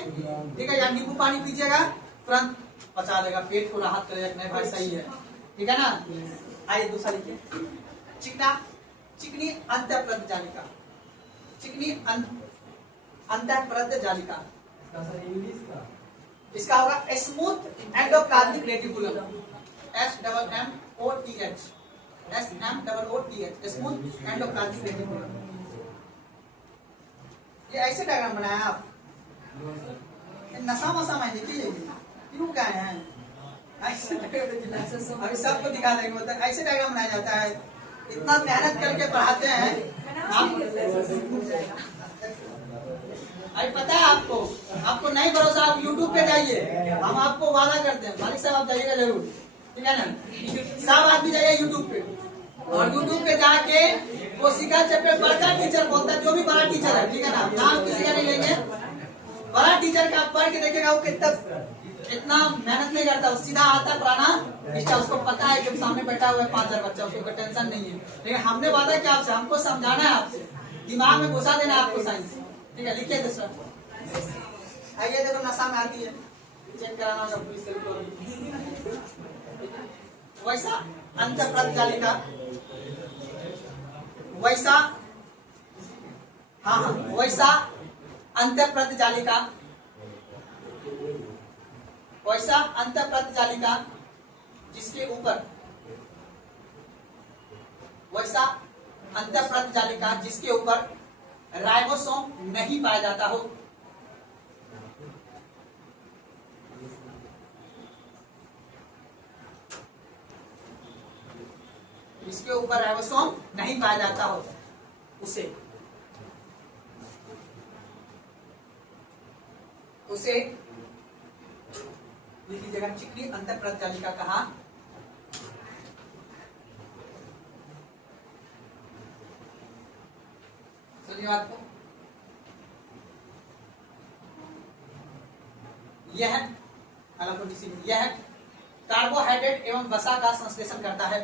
ठीक है, या नींबू पानी पीजिएगा, तुरंत पचा देगा, पेट को राहत करेगा। नहीं भाई सही है, ठीक है ना। आइए दूसरा लिखिए, चिकनी अंतःप्रद जालिका। चिकनी अंतःप्रद जालिका, इसका होगा smooth endoplasmic reticulum. SMMOTH, smooth endoplasmic reticulum. ये ऐसे डायग्राम बनाया आप? नशा वसा में देखिए क्यों क्या है? ऐसे अभी सबको दिखा देंगे, मतलब ऐसे डायग्राम बनाया जाता है। इतना मेहनत करके पढ़ाते हैं आप। अरे पता है आपको, आपको नहीं भरोसा, आप YouTube पे जाइए, हम आपको वादा करते हैं। मालिक साहब आप जाइएगा जरूर, ठीक है ना। सब आदमी जाइए YouTube पे, और YouTube पे जाके कोशिका चैप्टर बड़का टीचर बोलता है, जो भी बड़ा टीचर है, ठीक है ना, नाम किसी का नहीं लेंगे, बड़ा टीचर का पढ़ के देखेगा वो कितना इतना मेहनत नहीं करता, सीधा आता पढ़ाना निष्ठा। उसको पता है कि सामने बैठा हुआ है 5000 बच्चा, उसको टेंशन नहीं है। लेकिन हमने वादा किया आपसे, हमको समझाना है, आपसे दिमाग में घुसा देना है आपको साइंस। ठीक है, लिखिए दूसरा। आइए देखो नशा में आती है, चेक कराना होगा पुलिस को। वैसा अंतःप्रद जालिका, वैसा हाँ वैसा अंतःप्रद जालिका, वैसा अंतःप्रद जालिका जिसके ऊपर, वैसा अंतःप्रद जालिका जिसके ऊपर राइबोसोम नहीं पाया जाता हो। जिसके ऊपर राइबोसोम नहीं पाया जाता हो, उसे लिखिएगा चिकनी अंतःप्रद जालिका कहा। सुनिए बात को, यह कार्बोहाइड्रेट एवं वसा का संश्लेषण करता है।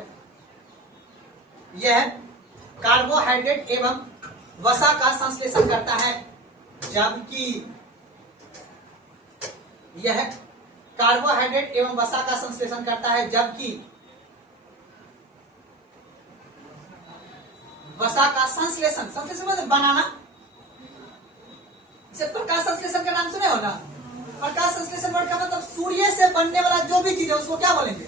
यह कार्बोहाइड्रेट एवं वसा का संश्लेषण करता है, जबकि यह कार्बोहाइड्रेट एवं वसा का संश्लेषण करता है, जबकि वसा का संश्लेषण, संश्लेषण मतलब बनाना। इसे प्रकाश संश्लेषण का नाम सुने हो ना? प्रकाश संश्लेषण वर्ड का मतलब सूर्य से बनने वाला जो भी चीज है उसको क्या बोलेंगे?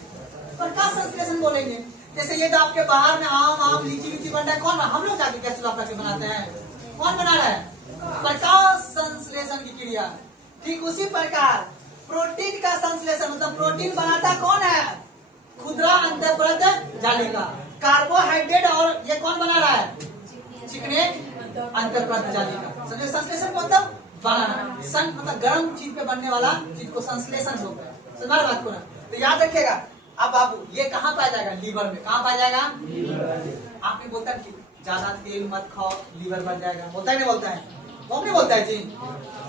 प्रकाश संश्लेषण बोलेंगे। जैसे ये जो आपके बाहर में आम लीची लीची बन रहा है, कौन हम लोग जाके गैस चुल्हा करके बनाते हैं? कौन बना रहा है? प्रकाश संश्लेषण की क्रिया। ठीक उसी प्रकार प्रोटीन का संश्लेषण मतलब प्रोटीन बनाता कौन है? खुदरा अंतःपरत जालिका। कार्बोहाइड्रेट और ये कौन बना रहा है? चिकने अंतःपरत जालिका। समझे? संश्लेषण मतलब बनाना। सन मतलब गर्म चीज पे बनने वाला चीज को संश्लेषण बोलते हैं। समझ बात को ना? तो याद रखिएगा। अब बाबू ये कहाँ पाया जाएगा? लीवर में। कहाँ पाया जाएगा? आपने बोलता है कि ज्यादा तेल मत खाओ लीवर बढ़ जाएगा, बोलता है नहीं बोलता है? वो नहीं बोलता है जी,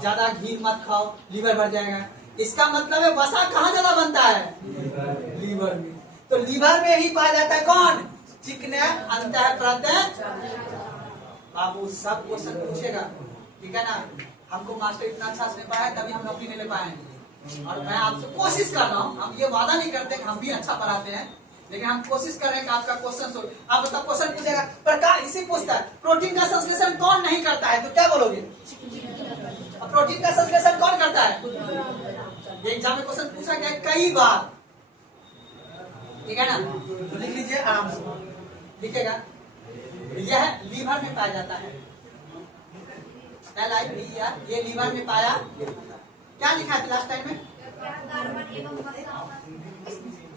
ज्यादा घी मत खाओ लीवर बढ़ जाएगा। इसका मतलब है वसा कहाँ ज्यादा बनता है? लीवर में। तो लीवर में ही पाया जाता है कौन? चिकने अंतःपरत। बाबू सब क्वेश्चन पूछेगा, ठीक है ना? हमको मास्टर इतना अच्छा से पाया तभी हम नौकरी नहीं ले पाए हैं। और मैं आपसे कोशिश कर रहा हूँ, हम ये वादा नहीं करते कि हम भी अच्छा पढ़ाते हैं, लेकिन हम कोशिश कर रहे हैं कि आपका क्वेश्चन सोल्व। आप मतलब क्वेश्चन पूछेगा प्रकार इसी पूछता है प्रोटीन का संश्लेषण कौन नहीं करता है, तो क्या बोलोगे? प्रोटीन का संश्लेषण कौन करता है? एग्जाम में क्वेश्चन पूछा गया कई बार, ठीक है ना? तो लिख लीजिए आराम से, लिखेगा। यह लीवर में पाया जाता है। ये लीवर में पाया, क्या लिखा है लास्ट टाइम में?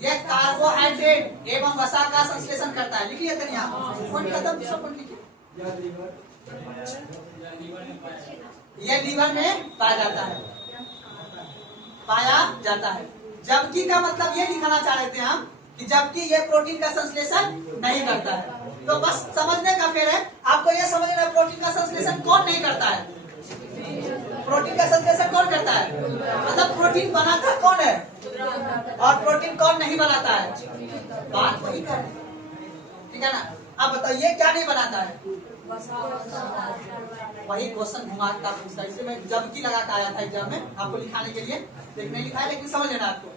ये कार्बोहाइड्रेट एवं वसा का संश्लेषण करता है। लिख लिया था यहाँ पॉइंट खत्म, दूसरा पॉइंट लिखिए। ये लीवर में पाया जाता है, पाया जाता है। जबकि का मतलब ये दिखाना चाह रहे थे हम कि जबकि ये प्रोटीन का संश्लेषण नहीं करता है। तो बस समझने का फेर है, आपको ये समझना है प्रोटीन का संश्लेषण कौन नहीं करता है? प्रोटीन का संश्लेषण कौन करता है? मतलब प्रोटीन बनाता कौन है और प्रोटीन कौन नहीं बनाता है? बात वही कर रहे हैं, ठीक है ना? अब बताइए क्या नहीं बनाता है? वही क्वेश्चन घुमाता पूछता है। इसलिए मैं जबकि लगा के आया था एग्जाम में आपको लिखाने के लिए, लेकिन नहीं लिखा है, लेकिन समझ लेना आपको।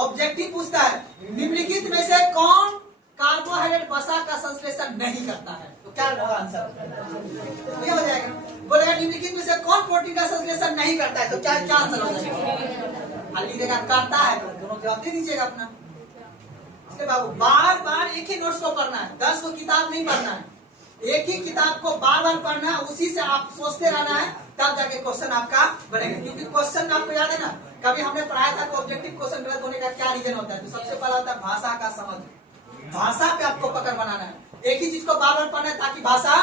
ऑब्जेक्टिव पूछता है निम्नलिखित में से कौन कार्बोहाइड्रेट वसा का संश्लेषण नहीं करता है? तो क्या होगा आंसर? ये हो जाएगा। बोलेगा निम्नलिखित में से कौन प्रोटीन का संश्लेषण नहीं करता है, तो क्या क्या आंसर हो जाएगा? खाली देगा करता है, तो दोनों जवाब दे दीजिएगा अपना। इसलिए बाबू बार बार एक ही नोट्स को पढ़ना है, 10 को किताब नहीं पढ़ना है। एक ही किताब को बार बार पढ़ना है, उसी से आप सोचते रहना है, तब जाके क्वेश्चन आपका बनेगा। क्योंकि क्वेश्चन आपको याद है ना, कभी हमने पढ़ाया था कि ऑब्जेक्टिव क्वेश्चन गलत होने का क्या रीजन होता है? तो सबसे पहला होता है भाषा का समझ। भाषा पे आपको पकड़ बनाना है, एक ही चीज को बार बार पढ़ना है ताकि भाषा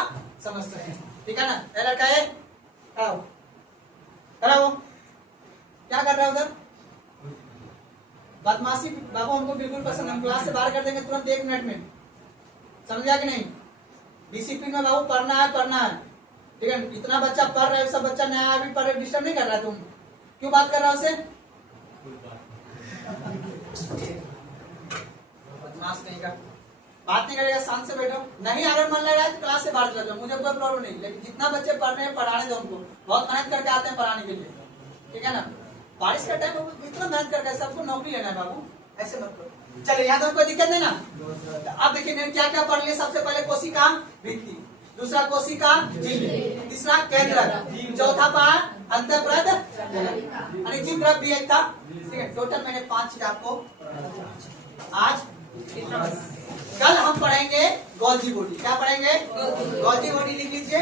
समझ सके, ठीक है ना? लड़का है कराओ, क्या कर रहा है उधर? बदमाशी बाबू हमको बिल्कुल पसंद, हम क्लास से बाहर कर देंगे तुरंत 1 मिनट में। समझा कि नहीं? डिसिप्लिन में बाबू पढ़ना है, ठीक है? इतना बच्चा पढ़ रहा है, सब बच्चा नया अभी पढ़ रहे, डिस्टर्ब नहीं कर रहा है। तुम क्यों बात कर रहा है उसे? बदमाश नहीं का बात नहीं करेगा, शांत से बैठो। नहीं अगर मन लग रहा है तो क्लास से बाहर चले जाओ, मुझे कोई प्रॉब्लम नहीं। लेकिन जितना बच्चे पढ़ रहे हैं पढ़ाने दो उनको, बहुत मेहनत करके आते हैं पढ़ाने के लिए, ठीक है ना? बारिश का टाइम इतना मेहनत करके सबको नौकरी लेना है बाबू, ऐसे मत करो। चलिए यहाँ तो कोई दिक्कत नहीं ना? अब देखिए क्या क्या पढ़ लिया। सबसे पहले कोशिका भित्ति, दूसरा कोशिका झिल्ली, तीसरा केंद्रक, चौथा पार्ट अंतःपरत यानी जीव द्रव्य भी एक था, ठीक है? टोटल मैंने 5 चीज आपको आज। कल हम पढ़ेंगे गोल्जी बॉडी। क्या पढ़ेंगे? गोल्जी बॉडी लिख लीजिए।